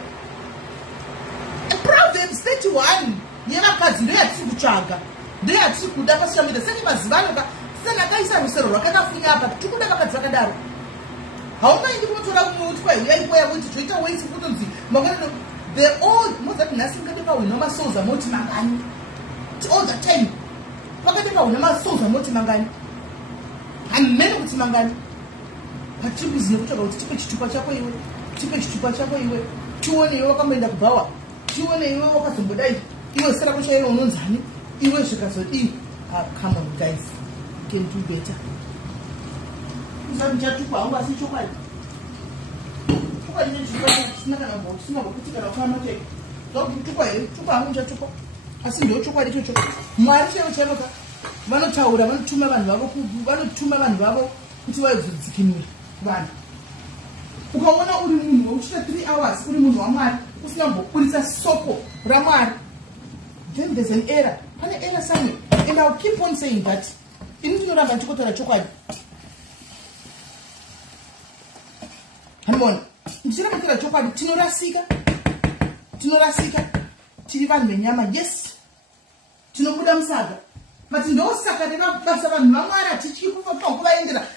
Proverbs 31 yevakadzi ndoyatiri kutsvaga, ndoyatiri kuda pasocial media. Senge mazivanoka sena akaisa rusero rwakakafunya apa tiri kuda vakadzi vakadaro. Haumaindi kunotora kumwe uti kwaiyaipoya kuti toita waisi kutonzi makoneno the old mozati nhasi ngati pahwina masoza moti mangani all the time pakati pahwina masoza moti mangani handimene kuti mangani. Patiri kuziva kutsvaga kuti tipe chitupa chako iwe, tipe chitupa chako iwe, tione iwe wakamboenda kubhawa, tione iwe wakazombodai iwe sara kuchaiwe unonzani iwe zvikazodii. Come on guys, you can do better. Usamuchatupa hangu asi chokwadi chokwadi nechitupa chisina kana mbo chisina kuti kana kufana mate zvakutupa here tupa hangu muchatupa asi ndo chokwadi chocho. Mwari chaivo chaivoka vanotaura vanotuma vanhu vavo kuti vazodzikinura vanhu. Ukaona uri munhu wekuchita 3 hours uri munhu waMwari usina kumboburitsa soko raMwari, then there's an error. Pane error somewhere, and I'll keep on saying that. Ini ndinoramba ndichikotaura chokwadi. Handibona ndichiramba kutaura chokwadi. Tinorasika tiri vanhu venyama, yes, tinobuda musaga, but ndosaka ndevabasa vanhu vaMwari hatichiri kuvaendera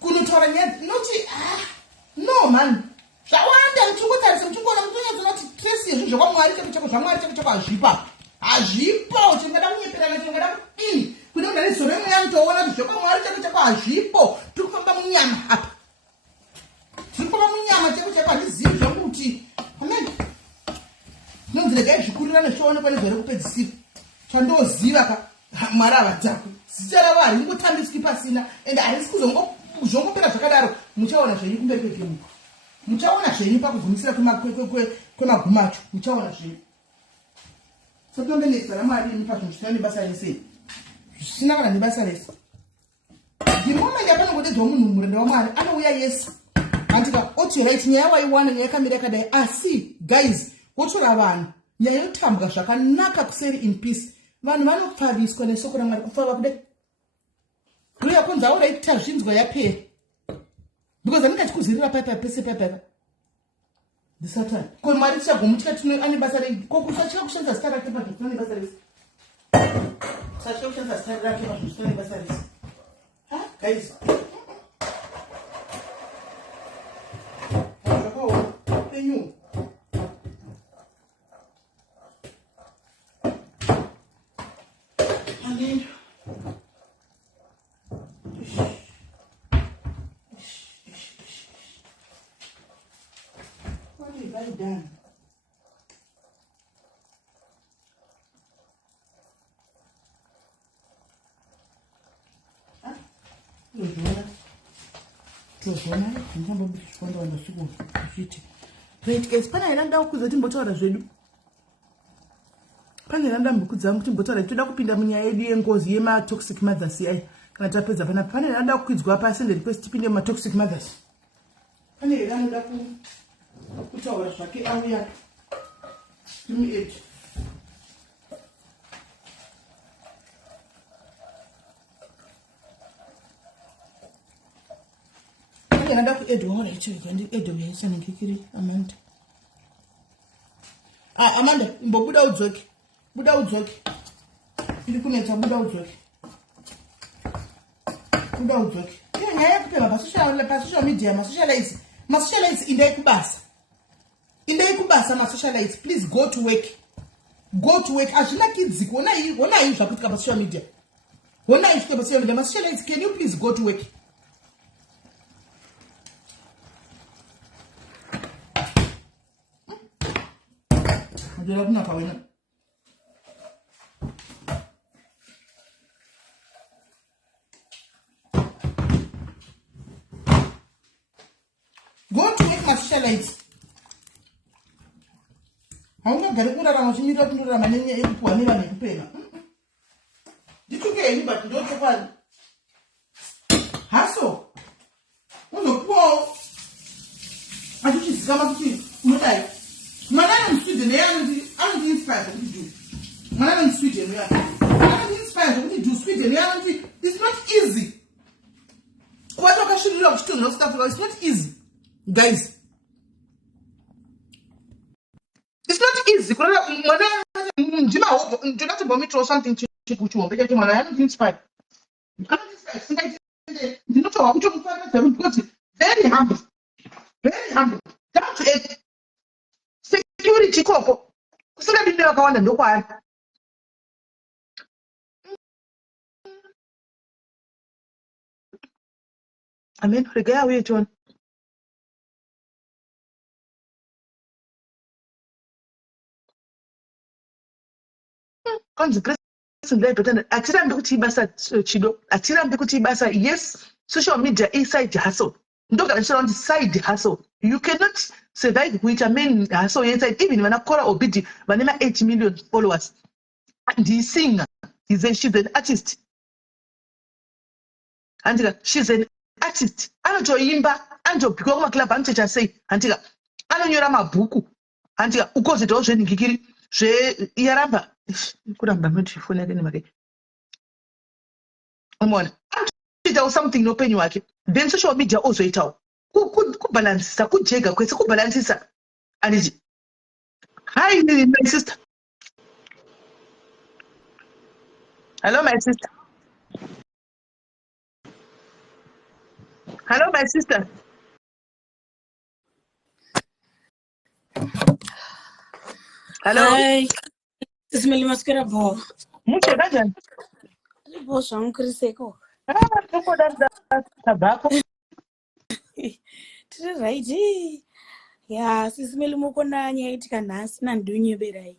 kunotaura nyaya noti no man zvawanda muchingotarisa muchingoona mutonyatsona kuti kesi yezvo zvokwamwari cheko zvamwari cheko hazvipo chingada kunyeperana chingada kudini kuti unda nezoro imwe yamutoona kuti zvokwamwari cheko hazvipo. Tiri kufamba munyama apa, tiri kufamba munyama cheko handizivi zvangu kuti amen nonzi regai zvikurirane zvoonekwa nezvare kupedzisira chandoziva Mwari havadzakwe zita ravo haringotambiswi pasina ende harisi kuzongopera zvakadaro. Muchaona zvenyu kumberi kwegemuko, muchaona zvenyu pakugumisira kwemagumo acho, muchaona zvenyu. Sotondenesa raMwari imi pazvinhu zvisina nebasa rese, zvisina kana nebasa rese. The moment yapanongodedzwa munhu murenda waMwari anouya Yesu andika oti right nyaya waiwana nyaya yakamira yakadai, asi guys wotora vanhu nyaya yotambwa zvakanaka kuseri in peace. Vanhu vanopfaviswa nesoko raMwari kupfava kudai uya kunzi auraita zvinzwa yapera because anenge achikuzirira paipa pese paipa the Satan. Ko Mwari tichagomutya ane basa rei kokusachika kushandisa zita rake pazvinhu zvisina nebasa rese, sachika kushandisa zita rake pazvinhu zvisina nebasa rese. Guys zvakaoma penyu. Amen. What have I done? Tozona ndingambobi chikwanda wanda siku zviti. Right guys, pana ina ndau kuzo timbotaura zvedu. Pane ina ndau kudza kuti timbotaura toda kupinda munyaya yedu yengozi yema toxic mothers yai. Kana tapedza pane ina ndau kuidzwa pa send request tipinde ma toxic mothers. Pane ina ndau kutaura zvake auya. Kimi age. Nada ku Edo hona ichika ndi Edo yesa ngikiri Amanda. Amanda imbobuda udzoke. Buda udzoke. Ili kuneta buda udzoke. Buda udzoke. Iyo nyaya kupema pa social media, ma socialize indai kubasa. Indai kubasa ma socialize, please go to work. Go to work. Ashina kids. When I use social media. When I use social media, Mashallah, can you please go to work? Go to work, Mashallah. I'm not going to put around you don't know my name in Puanilla and Pena. Did you get anybody? Don't you find Hassle? Oh, no, poor. I think it's coming to you. Madame Sweden, I'm inspired to do. Madame Sweden, I'm inspired to do Sweden. It's not easy. What I should love to know stuff it's not easy, guys. It's not easy. Do not vomit or something to put you on. I'm inspired. I'm inspired. Do not want to because very humble. Very humble. Down to it. Security coco. So let me know about the why. I mean, the guy we John. Consequence. Yes, social media inside the hustle. Don't get on the side hustle. You cannot survive with a main hustle inside, even when I call her obidi, but 8 million followers. And the singer she's an artist. And she's an artist. I don't know Yimba, and to become a club and say, Antiga, I don't know my book. Antiga, who goes it also in Kikiri, she Yaramba. Could have been for anything. On or something no penny work. Then social media also it out. Could balance, could check a question, could balance. And is hi, my sister. Hello, my sister. Hello, my sister. Hello. Hi, SIS MELLY maskera bo. Muche gajan. Bo shang kriseko. Tuko that tobacco. Tiri right. Yeah, SIS MELLY mukona nyaitika nhasi nandunye berai.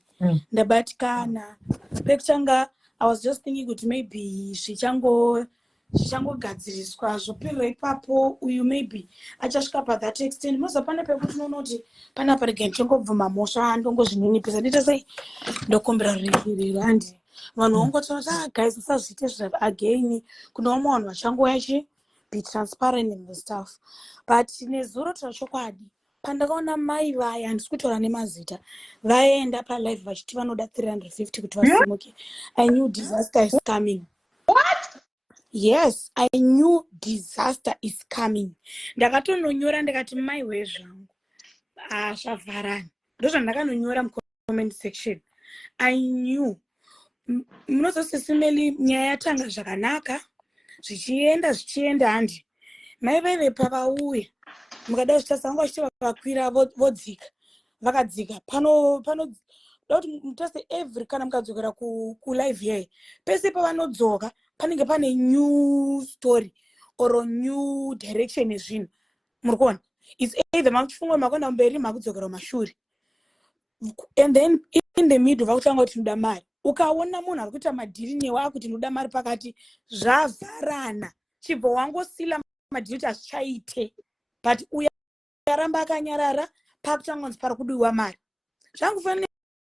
Ndabatikana. Pekutanga I was just thinking kuti maybe zvichangogadziriswa zvopera ipapo uyu maybe achasvika pathat extent mozopana pekuti unoona kuti panapa rega ndichongobvuma mhosva ndongozvininipisa ndita sei ndokumbira rurikiriro handi vanhu vangotaura guys musazviite zvizvo again kune vamwe vanhu vachangoya be transparent in the stuff but nezuro chokwadi pandakaona mai vaya handisi kutaura nemazita vaenda palive vachiti vanoda 350 kuti vasimuke. I knew disaster is coming. What? Yes, I knew disaster is coming. Ndakatononyora ndikati mai wezvangu zvavharani ndozvandakanonyora mucomment section. I knew munozosisi MELLY nyaya yatanga zvakanaka zvichienda handi mai vaive pavauya mukada zvitasanga vachiti vakakwira vodzika vakadzika pano kuti mutase every kana mukadzokera kulive yayi pese pavanodzoka panenge pane new story or new direction yezvinhu muri kuona it's either makuchifunga makuenda mberi makudzokera kumashure and then in the middle vakutanga kuti tinoda mari ukaona munhu ari kuita madhiri newe akuti tinoda mari pakati zvavharana chibvo wangosila madhiri kuti hazvichaite but uyaramba akanyarara pakutangonzi pari kudiwa mari zvangufanira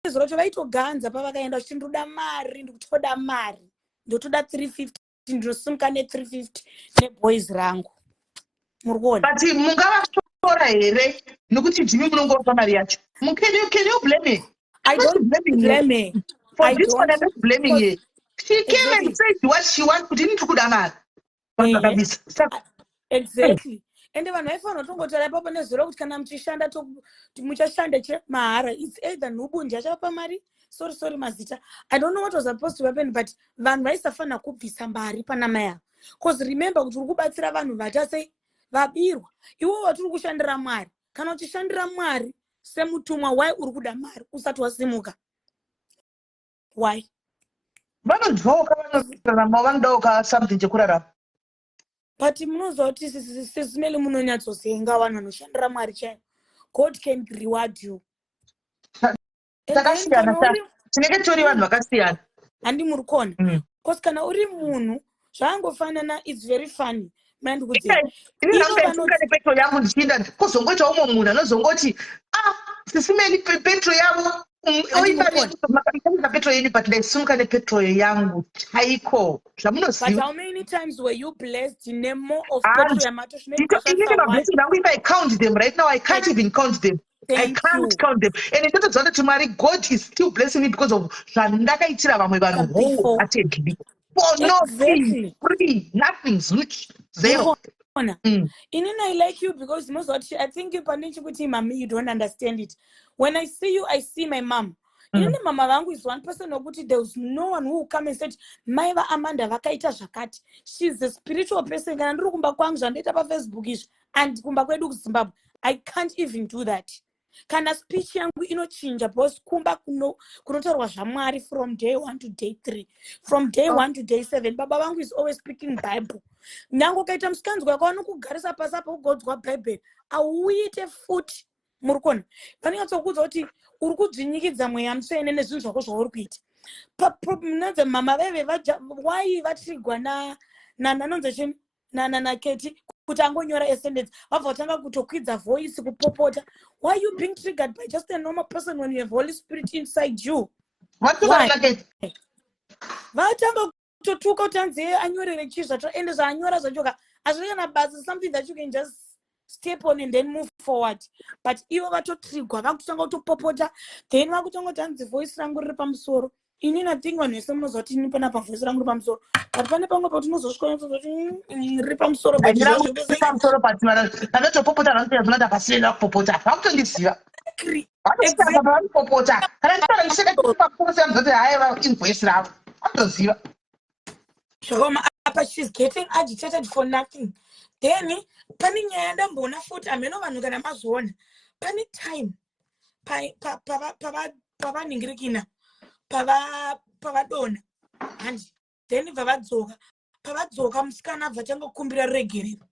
zvocho vaitoganza pavakaenda vachiti ndoda mari ndikutoda mari ndotoda 350 ndinosimuka ne350 neboys rangu muri kuona But mungavatora here nokuti ndimi munongorwa mari yacho. Can you blame me? I don't blame her. For I this one, I'm don't, not blaming her. She came exactly. and said what she wants. Didn't you mari? Exactly. And vanhu vaifanira kutongotaura ipapo nezuro kuti kana muchishanda muchashanda mahara it's either nhubundi achapa mari sorry mazita I don't know what was supposed to happen but vanhu vaisafanira kubvisa mbari pana mai avo because remember kuti uri kubatsira vanhu vatasei vabirwa iwo watiri kushandira mwari kana uchishandira mwari semutumwa wai uri kuda mari usati wasimuka Why? vanodzoka vanorarama vanodawo something chekurarama. But munozwa kuti SIS MELLY munonyatsosenga vanhu vanoshandira Mwari chaivo. God can reward you. And then Takasiyana tinenge tori vanhu vakasiyana. Handi muri kuona. Because kana uri munhu zvangofanana, it's very funny. Ini ndakasimuka nepetro yangu ndichinda kozongoita umwe munhu anozongoti SIS MELLY petro yavo oimaisa petro yenyu, but ndaisimuka nepetro yangu chaiko zvamunoziva. But how many times were you blessed in a more of petro yamato? Inini mablessing angu, if I count them right now, I can't even count them. I can't count them. And it doesn't want to marry. God is still blessing me because of Zandakaitira vamwe vanhu wholeheartedly. For nothing, free, nothing, zero. Inini, I like you because most of I think you mami, you don't understand it. When I see you, I see my mom. Inini mama vangu is one person nokuti there was no one who come and said Maiva Amanda vakaita zvakati. She's a spiritual person. Kana ndiri kumba kwangu zvandaita paFacebook izvi and kumba kwedu kuZimbabwe, I can't even do that. Kana speech yangu inochinja because kumba kunotaurwa zvaMwari from day 1 to day 3, from day 1 to day 7. Baba vangu is always speaking Bible. Nyango kaita musikanzwa kwano kugarisa pasi apa kugodzwa Bible, auite futi murikona. Vanonyatsokuudza kuti uri kudzinyikidza mweya mutsvene nezvinhu zvako zvauri kuita. Munonzi mama veve why vatrigwa nanonzi na Keti kuti angonyora sentence vabva vatanga kutokwidza voice kupopota. Why are you being triggered by just a normal person when you have Holy Spirit inside you? Vatanga kutotuka kuti anzi anyorere chii zvacho ende zvaanyora zvachoka hazvina basa, something that you can just step on and then move forward. But ivo vatotrigwa vakutanga kutopopota then vakutanga kuti anzi voice rangu riri pamusoro. Inini natingi vanhu vese munozwa kuti ini panapa voice rangu riri pamusoro, but pane pamwe pautinozosvika kuti riri pamusoro vanotopopota vanotozvinoda pasirena kupopota vakutondiziva vanopopota kana ndipakuseka kuti haiva invoice ravo vanotoziva. Shogoma apa she's getting agitated for nothing. Then pane nyaya yandamboona futi ameno vanhu kana mazoona pane time pavaningirikina pavadona handi then pavadzoka musikana abva changokumbira regerero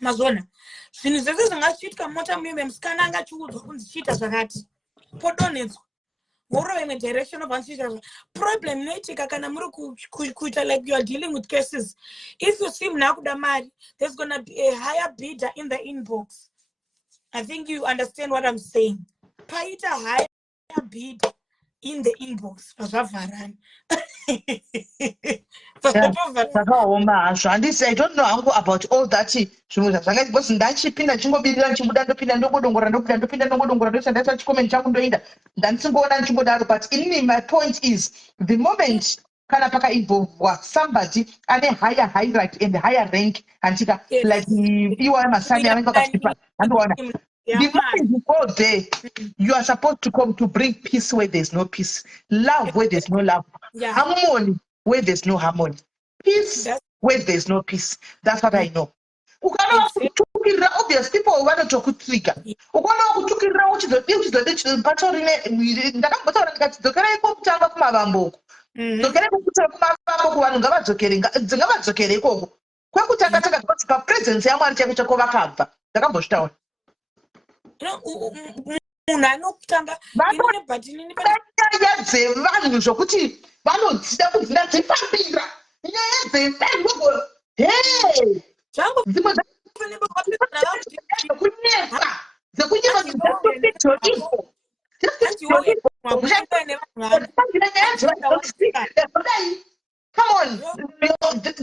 mazona zvinhu zvese zvingachiitika mota muyembe musikana anga achiudzwa kunzi chiita zvakati podonhedzwa vorova imwe direction of achiita problem inoitika kana muri kuita like you are dealing with cases. If you see mnakuda mari, there's gonna be a higher bidder in the inbox. I think you understand what I'm saying. Paita higher bidder in the inbox. I don't know about all that. Because ndachipinda chingobirira chimuda ndopinda ndongodongora ndoshandisa chikomeni changu ndoenda ndandisingoona ndichingodaro. But my point is the moment kana pakainvolvwa somebody ane higher hierarchy and higher rank antika like iwa masami anenge akachipa andoona. The moment you go there, you are supposed to come to bring peace where there's no peace, love where there's no love, harmony where there's no harmony, peace where there's no peace. That's what I know. Obvious people want to trigger. Munhu anokutanga inini but inini nyaya dzevanhu zvokuti vanodzida kudzina dzepambira nyaya dzevanhu dzimwe dzekunyepa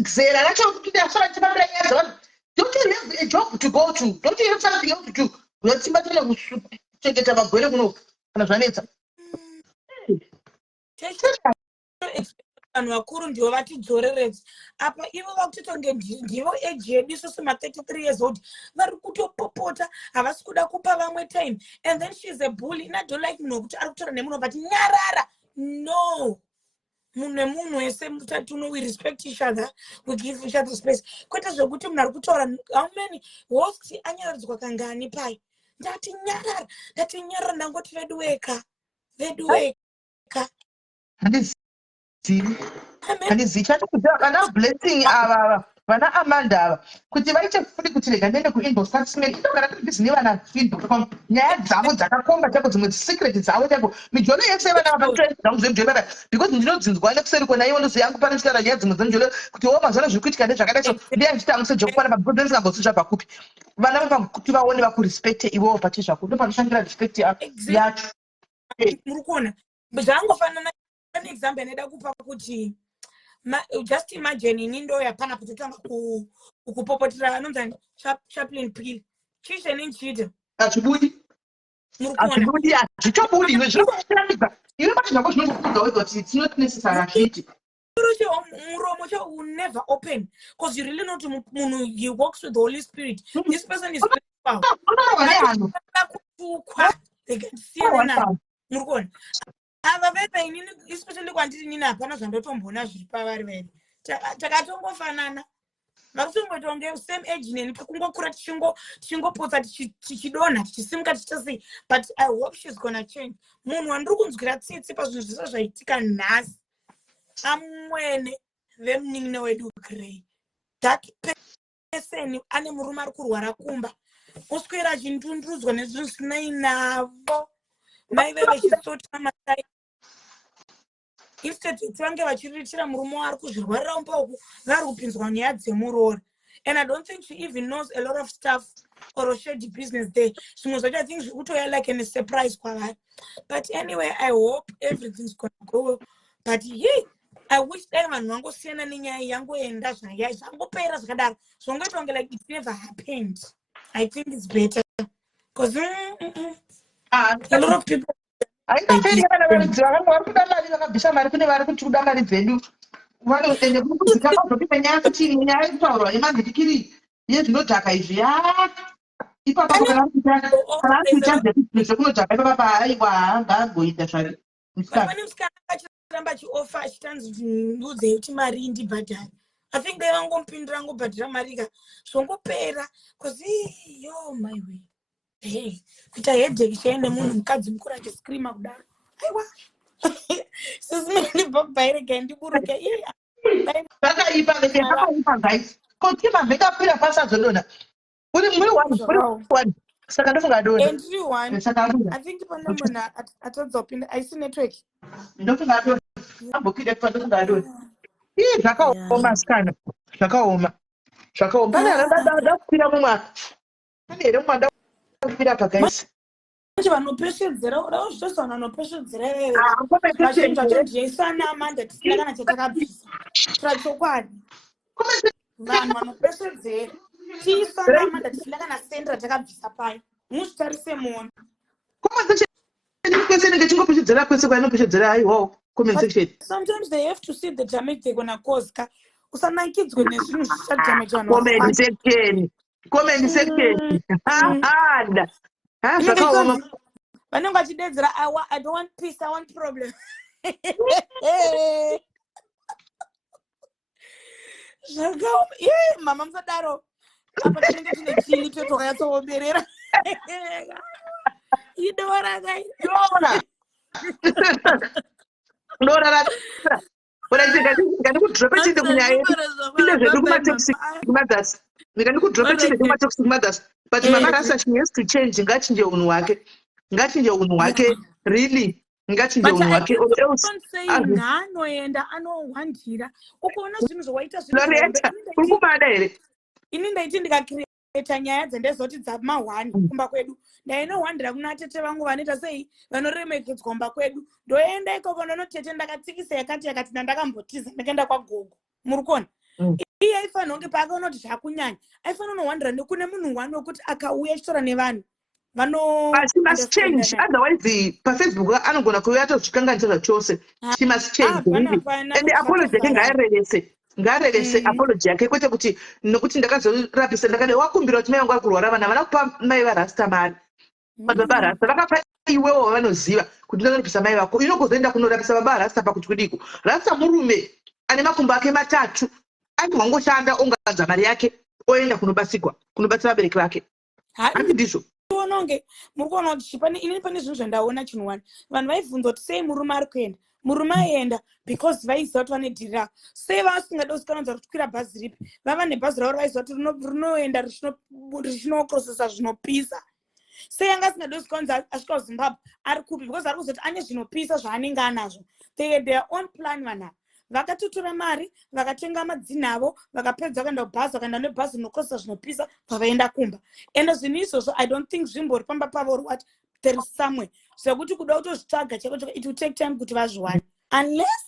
zera racho kuti asora chipambira nyaya dzevanhu. Don't you have a job to go to? Don't you have something else to do? Unotsimba tele kuchengeta magwere kuno kana zvanetsa. Vanhu vakuru ndivo vatidzoreredza apa ivo vakutotonge ndivo age yedu isusu ma33 years old vari kutopopota havasi kuda kupa vamwe time. And then she's a bully. I don't like munhu wekuti ari kutaura nemunhu but nyarara. No, munhu nemunhu wese mutatu we respect each other, we give each other space. Kwete zvekuti munhu ari kutaura how many host anyaradzwa kangani pai ndati nyarara ndangoti vedu weka handizivi chandikuziva vana blessing ava vana amanda ava kuti vaite furi kuti rega ndiende kuinbox statement indogara tiri bhizi nevana feedback nyaya dzavo dzakakomba chaiko dzimwe secret dzavo chaiko mijono yese vana vapatoedzangu zvemujevera because ndinodzinzwa nekuseri kona iwo ndozo yangu pane chitaura nyaya dzimwe dzemujolo kuti wo mazvano zviri kuitika ndezvakadai so ndiyandichitangu sejokupana because ndisingambotsi zvabva kupi vana vava kuti vaone vakurespecte ivowo pache zvako ndo panoshandira respect yacho muri kuona zvangofanana neexample ndida kupa kuti just imagine ini ndo yapana kutotanga kupopotera vanonzani chaplain pili chishe nenchita achibudi achibudi achichobudi iwe zvinokushambidza iwe pacho zvako zvinokukudza wega kuti it's not necessary achiti muromo cho will never open because you really know to munhu he walks with the Holy Spirit. This person is spiritual. They can see it. Murukona ava veve inini especially kwandiri nini hapana zvandotombona zviri pavari veve takatongofanana vakutongotonge same age neni kungokura tichingopotsa tichidonha tichisimuka tichasei but I hope she's gonna change. Munhu wandiri kunzwira tsitsi pazvinhu zvese zvaitika nhasi amwene vemunin'ina wedu Grey. That person ane murume ari kurwara kumba oswera achindundurudzwa nezvinhu zvisinai navo mai veve chisota masai instead vange vachiriritira murume wari kuzvirwarira umbauku vari kupinzwa nyaya dzemurori. And I don't think she even knows a lot of stuff or shady business there. Zvimwe zvacho I think zviri kutoya like a surprise kwavari. But anyway, I hope everything's gonna go. But yeah, I wish dai vanhu vangosiyana nenyaya yangoenda zvangopera zvakadaro zvongoita kunge like it never happened. I think it's better because a lot of people haingaperi vana vanodziva vanhu vari kuda mari vakabvisa mari kune vari kuti kuda mari dzedu vanoende kukudzinga vazotipe nyaya kuti nyaya kutaurwa nemandikiri yezvinodhaka izvi ipapo kana kuita zvekunodhaka ipapapa aiwa ngaangoita zvake pane musikana achiramba achiofa achitanzi ndudze kuti mari ndibhadhari. I think they vangomupindira angobhadhira mari ka zvongopera because yo my way hey kuita headache chaine munhu mukadzi mukuru achiscreama kudaro aiwa sisimeni bhairega ndiburuke vakaipa vakaipa guys kuti mavhekapira pasazodonha muri one saka ndofunga dona entry one I think pane munhu atadzopinda aisi network ndofunga dona ambokida kuti ndofunga dona zvakaoma sikana zvakaoma pane akada kukwira mumwaka pane here mumwe ada kukwira pagaisi kuti vanopeshedzera udawo zvitosana vanopeshedzera veve vazhinji vachindijaisana amanda tisina kana chatakabvisa chokwadi vanhu vanopeshedzera tiisana amanda tisina kana sendi ratakabvisa payo muzvitarise muona kwese chingopeshedzera kwese kwainopeshedzera aiwawo comment section. Sometimes they have to see the damage they're gonna cause. Usanakidzwe nezvinhu zvichadamage vanhu. Comment section. Zvakaoma. Vanenge vachidedzera I don't want peace, I want problem. Zvakaoma. Mama musadaro. Apa tinenge tine chini tokanyatsoberera. Idora guys. Ndorara ndikudropa chinde kunyaya ine zvedu kumatoxic mothers ndikudropa chinde kumatoxic mothers but mama Rasta she has to change ngachinje unhu hwake really ngachinje unhu hwake anoenda anohwandira ukoona zvinhu zvawaita zvinurikumada here ini ndaiti ndikakireta nyaya dzendezoti dzamahwani kumba kwedu ndainohwandira kuna tete vangu vanoita sei vanoremekedzwa kumba kwedu ndoenda ikoko ndonotete ndakatsikisa yakati ndandakambotiza ndakaenda kwagogo muri kuona iye aifanira kunge paakaonoti zvakunyanya aifanira unohwandira nekune munhu wani wekuti akauya achitora nevanhu she must change otherwise pafacebook anogona kuuya atozvikanganisa chose she must change and apology yake ngaarevese apology yake kwete kuti nokuti ndakazorapisa ndakade wakumbira kuti mai vangu vari kurwara vana kupa mai vaRasta mari baba vaRasta vakapa iwewo vanoziva kuti ndinozorapisa mai vako inogozoenda kunorapisa baba vaRasta pakuti kudiko Rasta murume ane makumbo ake matatu anwangoshanda ongadza mari yake oenda kunobatsira vabereki vake handi ndizvo unonge muri kuona kuti inini pane zvinhu zvandaona chinhu wani vanhu vaibvunza kuti sei murume ari kuenda murume aenda because vaiziva kuti vane dhiri ravo. Sei vasingada kusikananza kuti kwira bhazi ripi, vava nebhazi ravo vaiziva kuti rinoenda richinokrosesa zvinopisa. Sei anga asingada kusikananza asvika kuZimbabwe ari kupi, because ari kuzoti ane zvinopisa zvaanenge anazvo. They had their own plan vanava. Vakatotora mari, vakatenga madzini avo, vakapedza vakaenda kubhazi, vakaenda nebhazi rinokrosesa zvinopisa, vakaenda kumba. And zvinhu izvozvo I don't think zvimbori pamba pavo what there is somewhere. Zvekuti kuda kutozvitsvaga cheko it will take time kuti vazviwane. Unless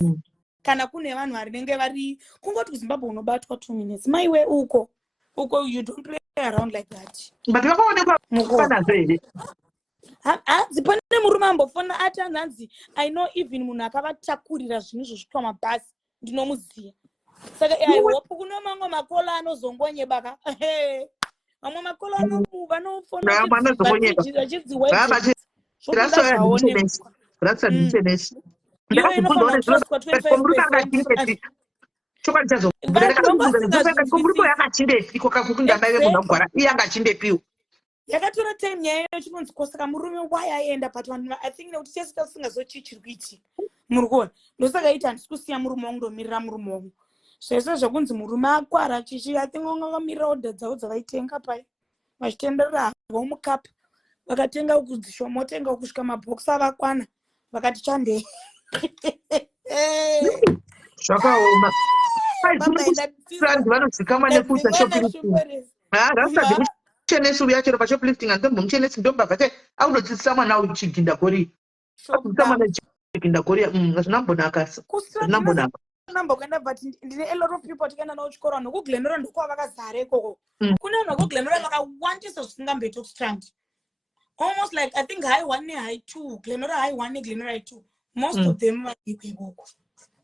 kana kune vanhu varinenge vari kungoti kuZimbabwe unobatwa 2 minutes. Maiwe uko you don't play around like that. But vakaonekwa panazvo here. Hanzi pane murume ambofona ati hanzi I know even munhu akavatakurira zvinhu zvosvika mabhazi ndinomuziva. Saka I hope kuno mamwe makola anozongonyeba ka. Mamwe makola vanofona Rasta ndichenesi. Iwe inofana kutrustwa 25%. Komburuko yakachindepi kokakukunda maiwe munhu agwara iye angachindepiwo. Yakatora time nyaya yochinonzi kosaka murume waya aenda but vanhu I think nekuti chese tasingazochichiri kuitika. Muri kuona ndosaka iti handisi kusiya murume wangu ndomirira murume wangu. Zvese zvokunzi murume akwara chichi I think wangamirira odha dzavo dzavaitenga pai vachitenderera havo mukapa vakatenga ukudzishoma otenga ukusvika mabhokisi avakwana vakati chandei. Zvakaoma. Vanozikamwa nekusa shoplifting. Rasta chenesi uya chero pashoplifting andombo muchenesi ndomba vate aunodzidzisa mwana uchiginda gori. Akudzisa mwana uchiginda gori azvinambonaka. Zvinambonaka. Nambokwenda but ndine a lot of people tikaenda nawo chikora nokuglenora ndokwa vakazara ikoko. Kune vanhu vakuglenora vakawandisa zvisingamboita kustrand. Almost like I think high 1 high 2, Glenora high 1 Glenora high 2. Most of them are ikoko.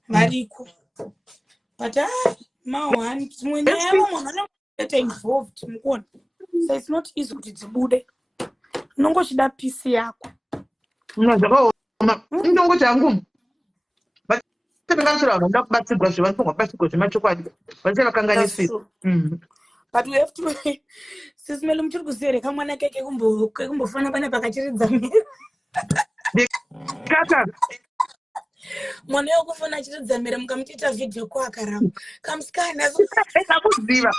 Variko. But man, when you have get involved, mukona. So it's not easy kuti dzibude. Nongochida peace yako. Zvakaoma. Ndongoti hangu. Tepingansura vanhu ndakubatsirwa zvevanofunga kubatsirwa zvemachokwadi. Vanse vakanganisira. But we have to SIS MELLY muchiri kuziya here kamwana keke kumbofana pane pakachiridza miro. Kaka. Mwana wekufana achiridza miro mukamuchiita video kwakaramba. Kamusikana. Ndakuziva.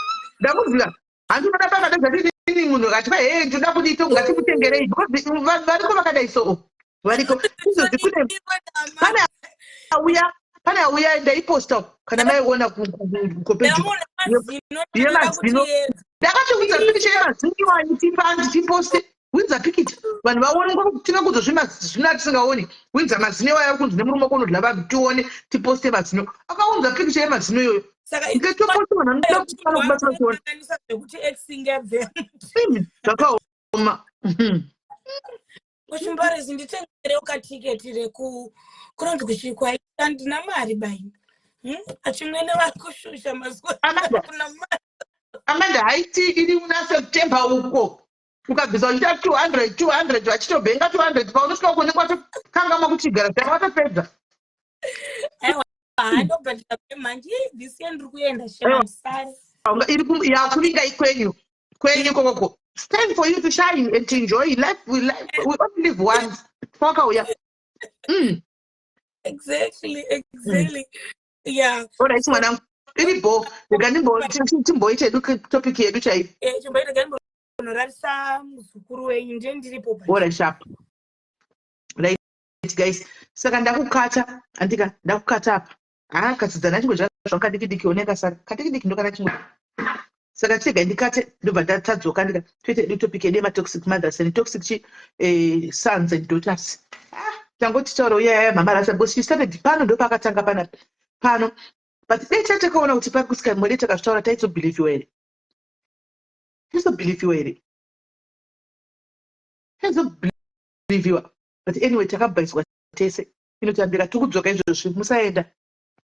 Hanzi unoda pakadazva tini munhu akati hey ndoda kudito ngatimutengerei because variko vakadai so. Variko. Izvozvi kune pane auya ndaiposta kana maiona kupeji yemazino ndakachiudza pikicha yemazino iwani tiposte winza pikicha vanhu vaone tive kuzozvina tisingaoni winza mazino iwaya kunzi nemurume konodla vanhu tione tiposte mazino akaunza pikicha yemazino iyoyo zvakaoma kuchimbarezi nditengerewo tiketi rekunonzi kuchikwa handina mari baini achimwene vari kushusha mazuva Amanda haiti iri una September uko ukabvisa uchita 200 vachitobhenga 200 paunosvika kuonekwa tokangama kuchigara saka watopedza handobhadhira pemanje this year ndiri kuenda shemasare yakuvinga ikwenyu kokoko. It's time for you to shine and to enjoy life. We only live once. Pakauya. Exactly. Yeah. Alright, mwana. Iripo, ndikandimbo timboite topic yedu chai. Chimboite ngandimbo norarisa muzukuru wenyu ndiye ndiripo pa. Alright, sharp. Right guys. Saka ndakukata, andika ndakukata apa. Katsidzana chimwe zvakadiki oneka saka. Kadiki ndokana chimwe. Saka chega ndikate ndobva ndatadzoka ndika toite topic yedu toxic mothers and toxic sons and daughters. Tangoti taura uya mama Rasta because she started pano ndopakatanga pano but data takaona kuti pakusika mwede takazvitaura taizobhilievhiwa here but anyway takabhaiswa tese inotambira tikudzoka izvozvi musaenda